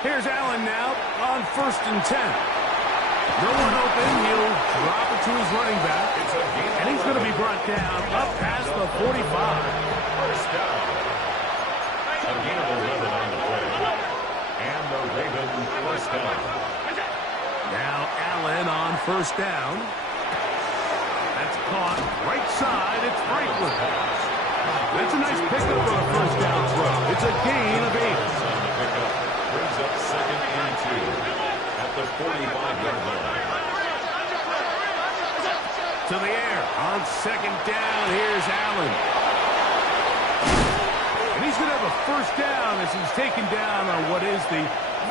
Here's Allen now on 1st and 10. No one open. He'll drop it to his running back. And he's going to be brought down up past the 45. First down. A gain of 11 on the play. And the Ravens first down. Now Allen on 1st down. That's caught right side. It's Franklin. That's a nice pickup on a 1st down throw. It's a gain of 8. Brings up 2nd and 2 at the 45-yard line. To the air on 2nd down. Here's Allen. And he's going to have a 1st down as he's taken down on what is the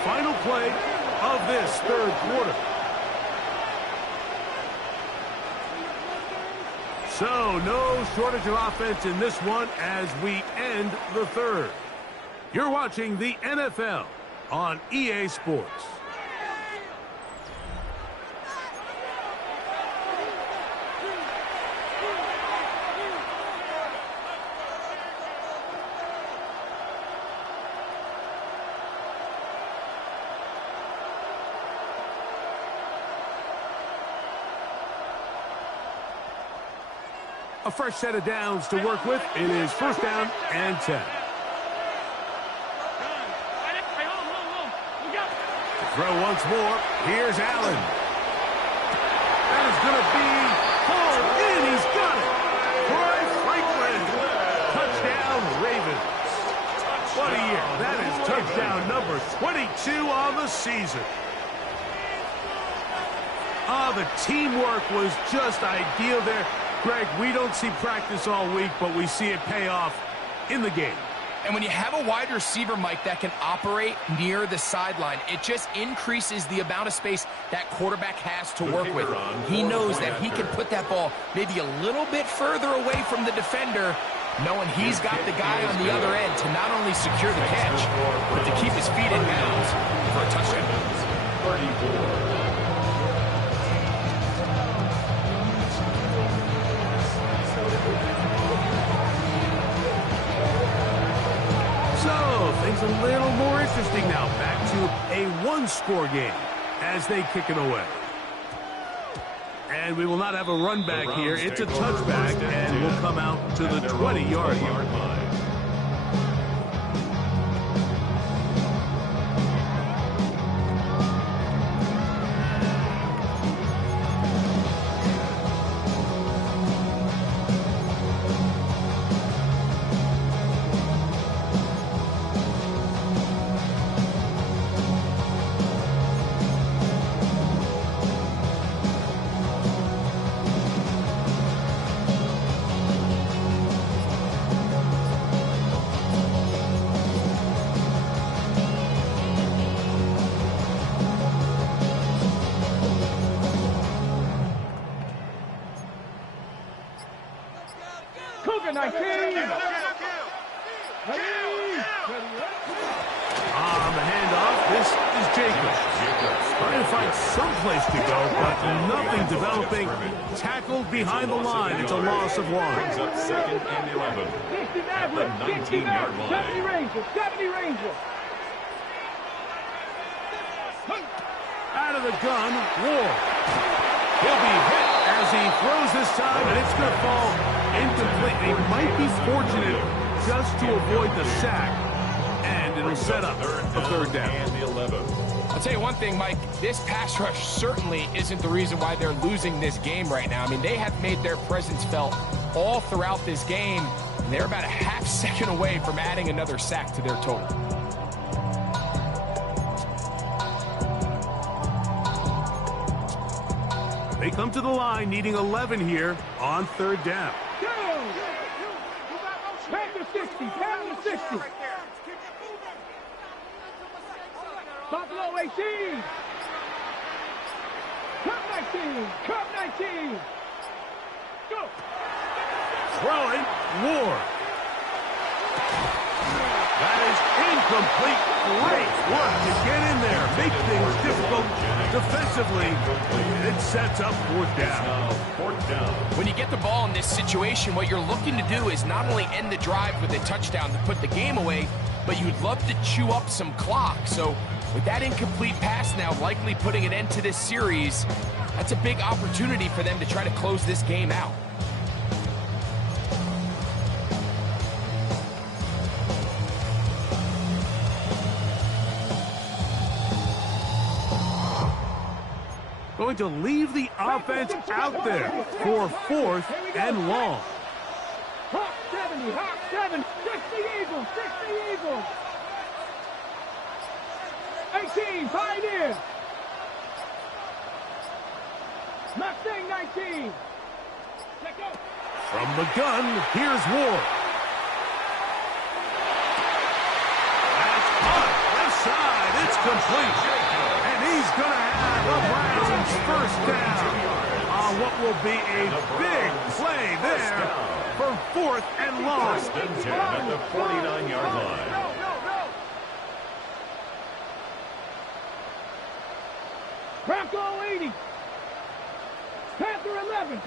final play of this 3rd quarter. So no shortage of offense in this one as we end the 3rd. You're watching the NFL on EA Sports. A fresh set of downs to work with. It is 1st down and 10. throw once more. Here's Allen. That is going to be hauled in. He's got it. Troy Franklin. Touchdown, Ravens. What a year. That is touchdown number 22 on the season. The teamwork was just ideal there. Greg, we don't see practice all week, but we see it pay off in the game. And when you have a wide receiver, Mike, that can operate near the sideline, it just increases the amount of space that quarterback has to work with. He knows that he can put that ball maybe a little bit further away from the defender, knowing he's got the guy on the other end to not only secure the catch, but to keep his feet in bounds for a touchdown. 34. So, things a little more interesting now. Back to a one-score game as they kick it away. And we will not have a run back here. It's a touchback, and we'll come out to the 20-yard line. On the handoff, this is Jacobs. Trying to find some place to go, but nothing developing. Tackled behind the line. It's a loss of one. Brings up 2nd and 11. At the 19-yard line. 70 Rangers. Out of the gun, Ward. He'll be hit as he throws this time, and it's going to fall incomplete. He might be fortunate just to avoid the sack, and it'll set up a third down. And the 11. I'll tell you one thing, Mike, this pass rush certainly isn't the reason why they're losing this game right now. I mean, they have made their presence felt all throughout this game, and they're about a half second away from adding another sack to their total. They come to the line needing 11 here on third down. Panther 60. Buffalo 18. Cup 19. Go. Throwing, Ward. That is incomplete. Great work to get in there. Make things difficult defensively. It sets up fourth down. When you get the ball in this situation, what you're looking to do is not only end the drive with a touchdown to put the game away, but you'd love to chew up some clock. So with that incomplete pass now likely putting an end to this series, that's a big opportunity for them to try to close this game out. Going to leave the offense out there for 4th and long. Hawk 7, 60 Eagles. 18, Pioneer. Mustang 19. Let go. From the gun, here's Ward. That's caught. Left side, it's complete. And he's going to have a Browns first down on what will be a big play there for 4th and long. 1st and 10 at the 49-yard line. Bronco 80. Panther 11.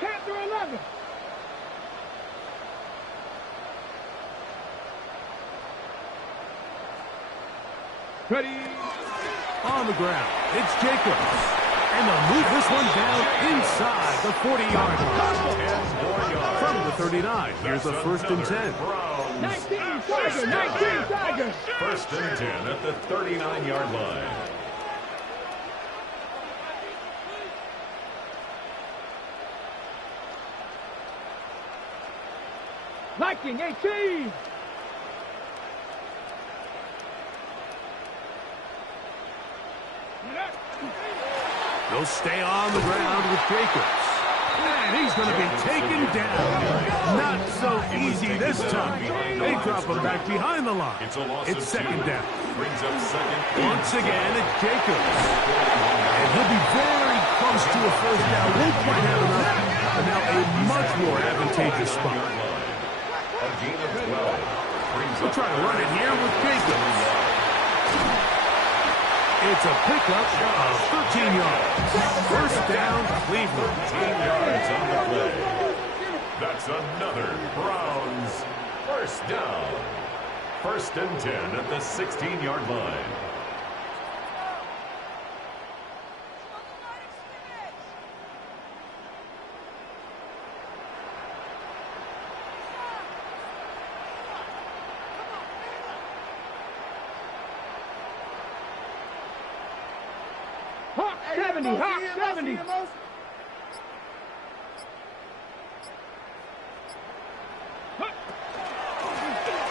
Ready. On the ground, it's Jacobs. And they'll move this one down inside the 40-yard line. From the 39, here's a 1st and 10. 19 Tiger. 1st and 10 at the 39-yard line. Liking 18. They'll stay on the ground with Jacobs. And he's going to be taken down. Not so easy this time. They drop him back behind the line. It's second down. Once again, it's Jacobs. And he'll be very close to a first down. Won't quite have enough. But now a much more advantageous spot. We'll try to run it here with Jacobs. It's a pickup of 13 yards. First down, Cleveland. 10 yards on the play. That's another Browns first down. First and 10 at the 16-yard line. Hawk 70, Hawk 70.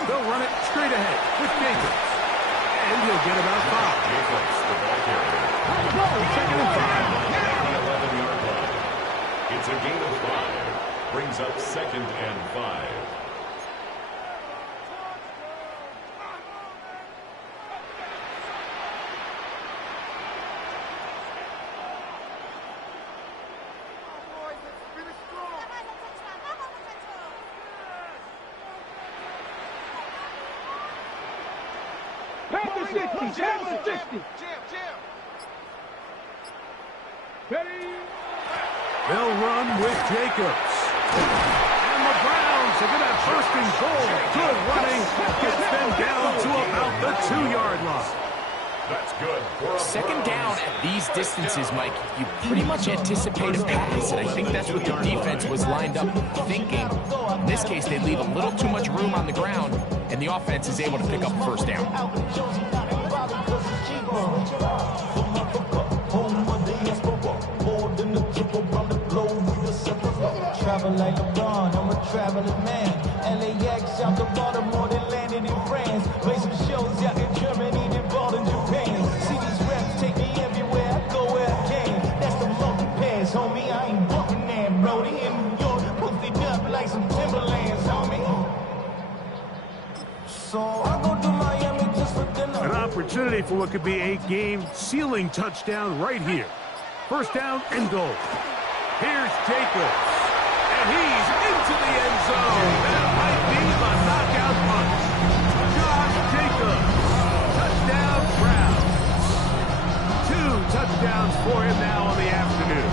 They'll run it straight ahead with Jacobs. And he'll get about 5. Jacobs, the ball carrier. Second and 5. The 11-yard line. It's a gain of 5. Brings up second and 5. Panther 60, Panther 60. Ready? They'll run with Jacobs. And the Browns are going to have first and goal. Good running. Gets them down to about the 2-yard line. That's good. Second down at these distances, Mike, you pretty much anticipate a pass, and I think that's what the defense was lined up thinking. In this case, they leave a little too much room on the ground, and the offense is able to pick up first down. Travel like LeBron, I'm a traveling man. LAX out to Baltimore, they landed in France. Play some shows out in Germany, then ball in Japan. See these reps take me everywhere, I go where I can. That's the monkey pass, homie. I ain't walking that, Brody. In New York, posted up like some Timberlands, homie. So I go to Miami just for dinner. An opportunity for what could be a game-sealing touchdown right here. First down and goal. Here's Jacobs. And he's into the end zone. That might be the knockout punch. Josh Jacobs. Touchdown, Browns. 2 touchdowns for him now on the afternoon.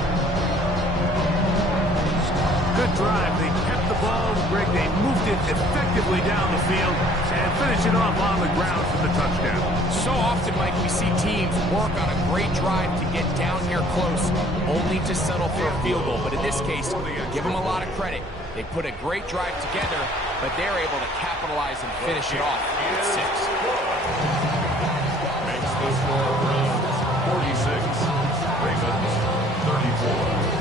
Good drive. They kept the ball. Greg, they moved it effectively down the field and finish it off on the ground for the touchdown. So often, Mike, we see teams work on a great drive to get down here close, only to settle for a field goal. But in this case, give them a lot of credit. They put a great drive together, but they're able to capitalize and finish it off with 6. Makes the score Browns 46, Ravens 34.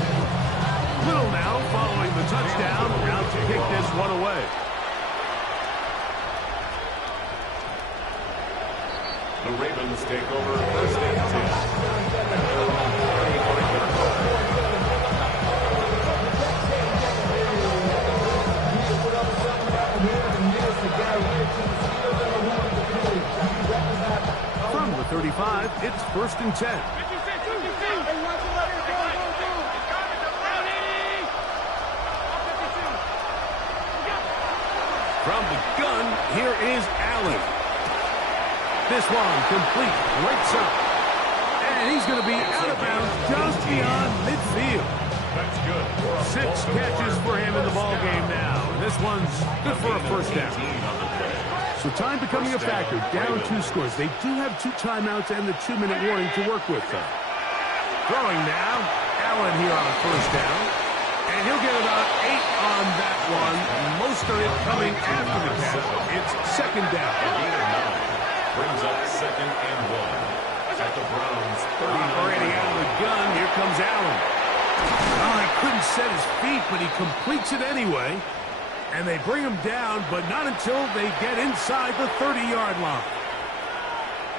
Little now following the touchdown, out to kick this one away. The Ravens take over first and 10. And they're on the 35-yard line. From the 35, it's first and 10. From the gun, here is Allen. This one complete, right side. And he's going to be out of bounds just beyond midfield. That's good. 6 catches for him in the ball game now. This one's good for a first down. So time becoming a factor, down 2 scores. They do have 2 timeouts and the 2-minute warning to work with. Throwing now, Allen here on first down. And he'll get about 8 on that one. Most of it coming after the catch. It's second down. Brings up second and 1. At the Browns 39. Operating out of the gun, here comes Allen. Oh, he couldn't set his feet, but he completes it anyway. And they bring him down, but not until they get inside the 30-yard line.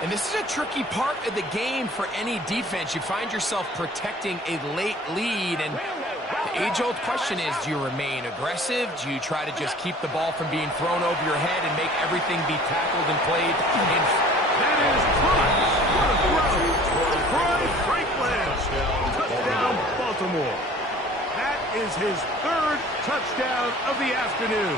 And this is a tricky part of the game for any defense. You find yourself protecting a late lead, and the age-old question is, do you remain aggressive? Do you try to just keep the ball from being thrown over your head and make everything be tackled and played in? That is caught. What a throw. Troy Franklin. Touchdown, Baltimore. That is his 3rd touchdown of the afternoon.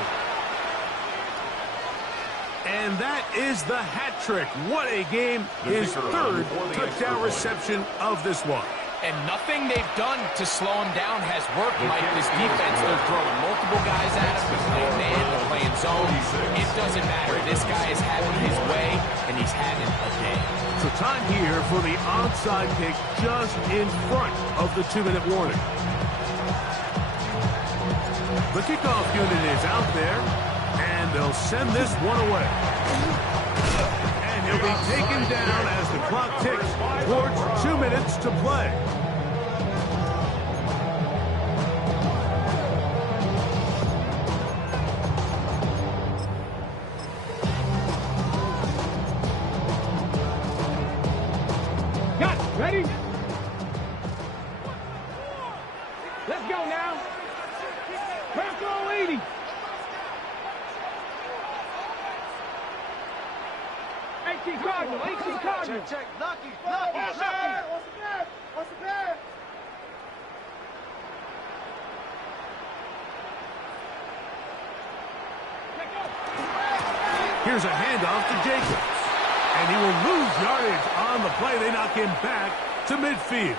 And that is the hat trick. What a game. His 3rd touchdown reception of this one. And nothing they've done to slow him down has worked, Mike. This defense, they're throwing multiple guys at him. They're playing man, they're playing zone. It doesn't matter. This guy is having his way, and he's having a day. So time here for the onside kick just in front of the 2-minute warning. The kickoff unit is out there, and they'll send this one away. And he'll be taken down as the clock ticks towards 2 minutes to play. Got it. Ready? Let's go now. First roll 80. Cardinal, 18 Cardinal. Check. Lucky. What's the bad? Here's a handoff to Jacobs. And he will lose yardage on the play. They knock him back to midfield.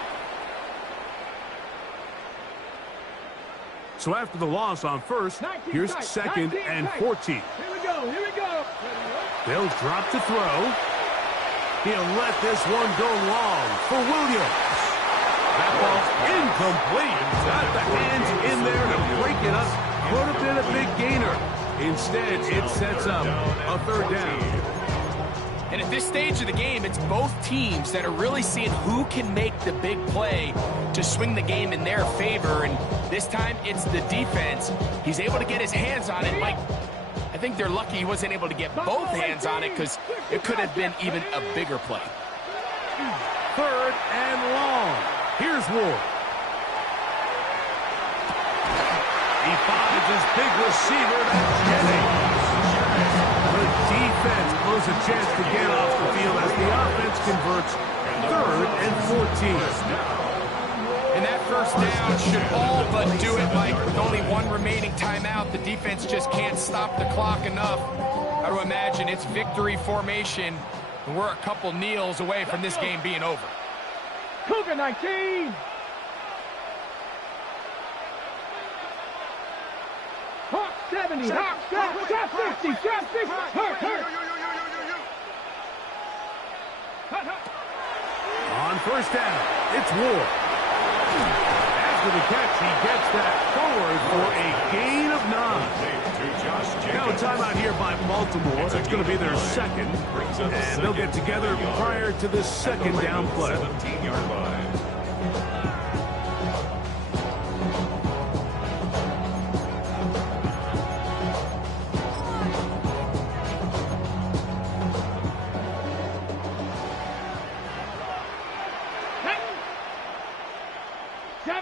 So after the loss on first, here's 2nd and 14. Here we go. They'll drop to throw. He'll let this one go long for Williams. That ball's incomplete. Got the hands in there to break it up. Could have been a big gainer. Instead, it sets up a 3rd down. And at this stage of the game, it's both teams that are really seeing who can make the big play to swing the game in their favor. And this time, it's the defense. He's able to get his hands on it. Mike, I think they're lucky he wasn't able to get both hands on it, because it could have been even a bigger play. 3rd and long. Here's Ward. He finds his big receiver, that's Jennings. The defense blows a chance to get off the field as the offense converts 3rd and 14. And that first down should all but do it, Mike. With only one remaining timeout, the defense just can't stop the clock enough. Got to imagine it's victory formation, and we're a couple kneels away from this game being over. Cougar 19. Hawk 70. Hawk 50. Hurt. On first down, it's Ward. After the catch, he gets that forward for a gain of 9. Now a timeout here by Baltimore. That's going to be their 2nd. And they'll get together prior to the 2nd down play. 17-yard line.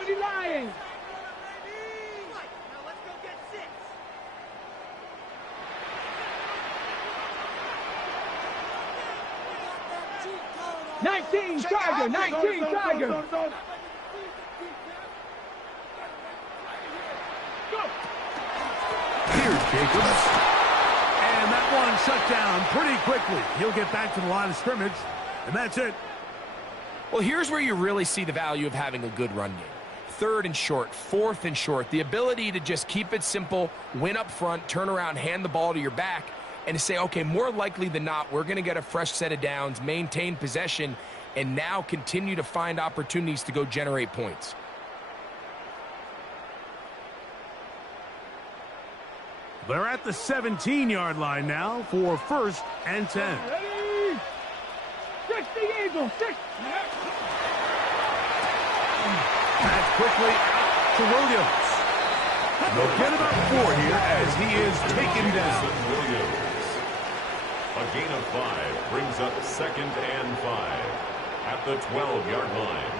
Lions. Now let's go get 6. 19 Tiger. Here's Jacobs. And that one shut down pretty quickly. He'll get back to the line of scrimmage, and that's it. Well, here's where you really see the value of having a good run game. 3rd and short, 4th and short. The ability to just keep it simple, win up front, turn around, hand the ball to your back, and to say, okay, more likely than not, we're going to get a fresh set of downs, maintain possession, and now continue to find opportunities to go generate points. They're at the 17-yard line now for 1st and 10. Ready? 60 Eagles. 60. Pass quickly out to Williams. They'll get about 4 here as he is taken down. A gain of 5 brings up 2nd and 5 at the 12-yard line.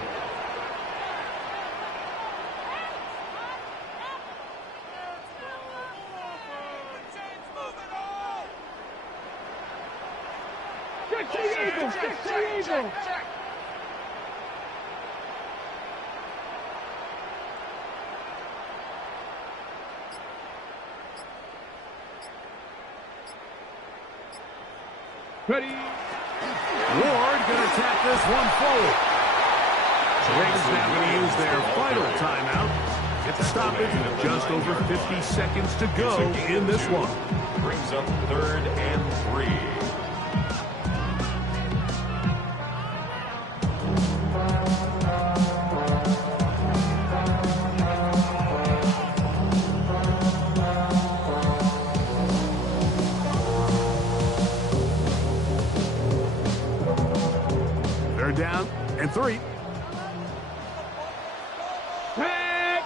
Ready. Ward going to tap this one forward. The Ravens now going to use their final timeout. Get the stoppage. Just over 50 seconds to go in this one. Brings up 3rd and 3. Down and 3. Back.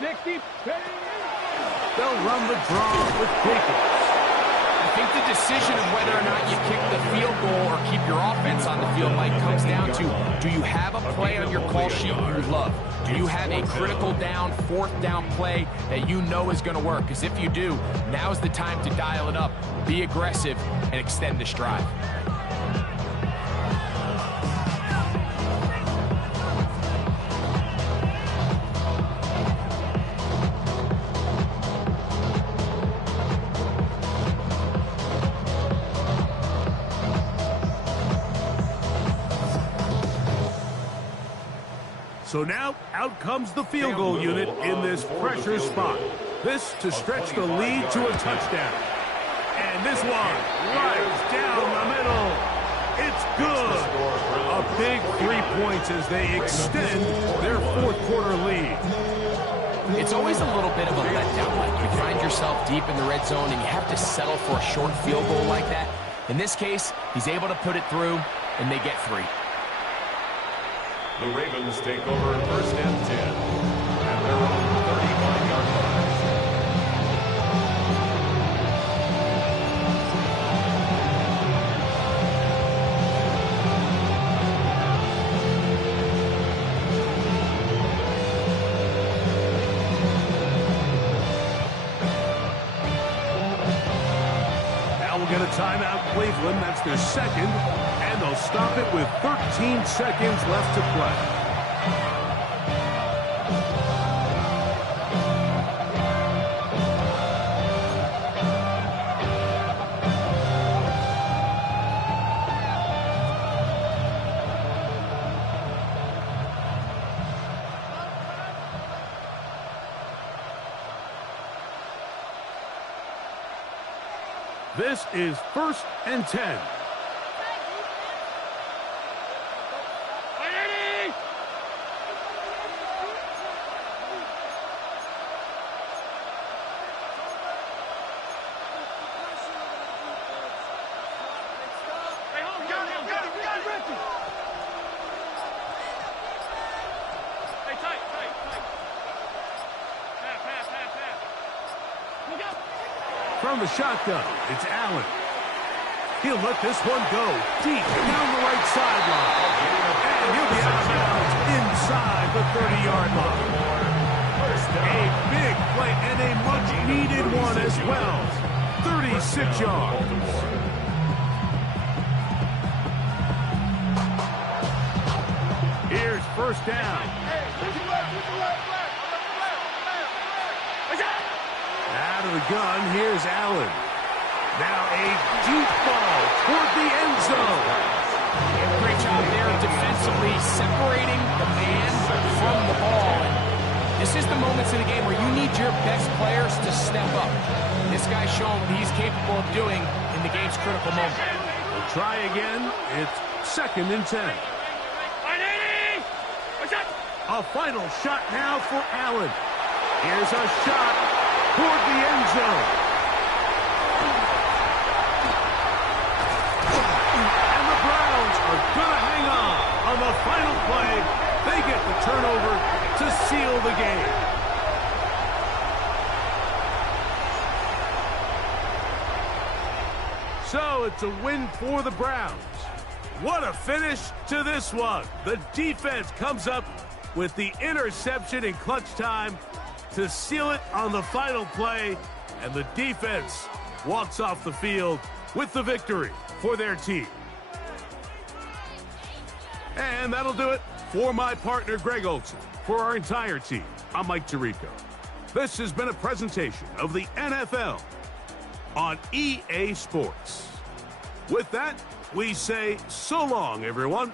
60. They'll run the draw with Jacobs. I think the decision of whether or not you kick the field goal or keep your offense on the field, Mike, comes down to, do you have a play on your call sheet you love? Do you have a critical down, 4th down play that you know is going to work? Because if you do, now's the time to dial it up, be aggressive, and extend this drive. So now, out comes the field goal unit in this pressure spot. This to stretch the lead to a touchdown. And this one, right down the middle. It's good. A big 3 points as they extend their 4th quarter lead. It's always a little bit of a letdown. Like you find yourself deep in the red zone and you have to settle for a short field goal like that. In this case, he's able to put it through, and they get 3. The Ravens take over 1st and 10 at their own 35-yard line. Now we'll get a timeout, Cleveland. That's their 2nd. And they'll stop it with 13 seconds left to play. This is 1st and 10. From the shotgun, it's Allen. He'll let this one go deep down the right sideline. And he'll be out of bounds inside the 30-yard line. A big play and a much-needed one as well. 36 yards. Here's 1st down. Out of the gun, here's Allen. Now a deep ball toward the end zone. Great job there defensively, separating the man from the ball. This is the moments in the game where you need your best players to step up. This guy's shown what he's capable of doing in the game's critical moment. We'll try again. It's 2nd and 10. A final shot now for Allen. Here's a shot toward the end zone. And the Browns are going to hang on the final play. They get the turnover to seal the game. So it's a win for the Browns. What a finish to this one. The defense comes up with the interception in clutch time to seal it on the final play, and the defense walks off the field with the victory for their team. And that'll do it for my partner, Greg Olson. For our entire team, I'm Mike Tirico. This has been a presentation of the NFL on EA Sports. With that, we say so long, everyone.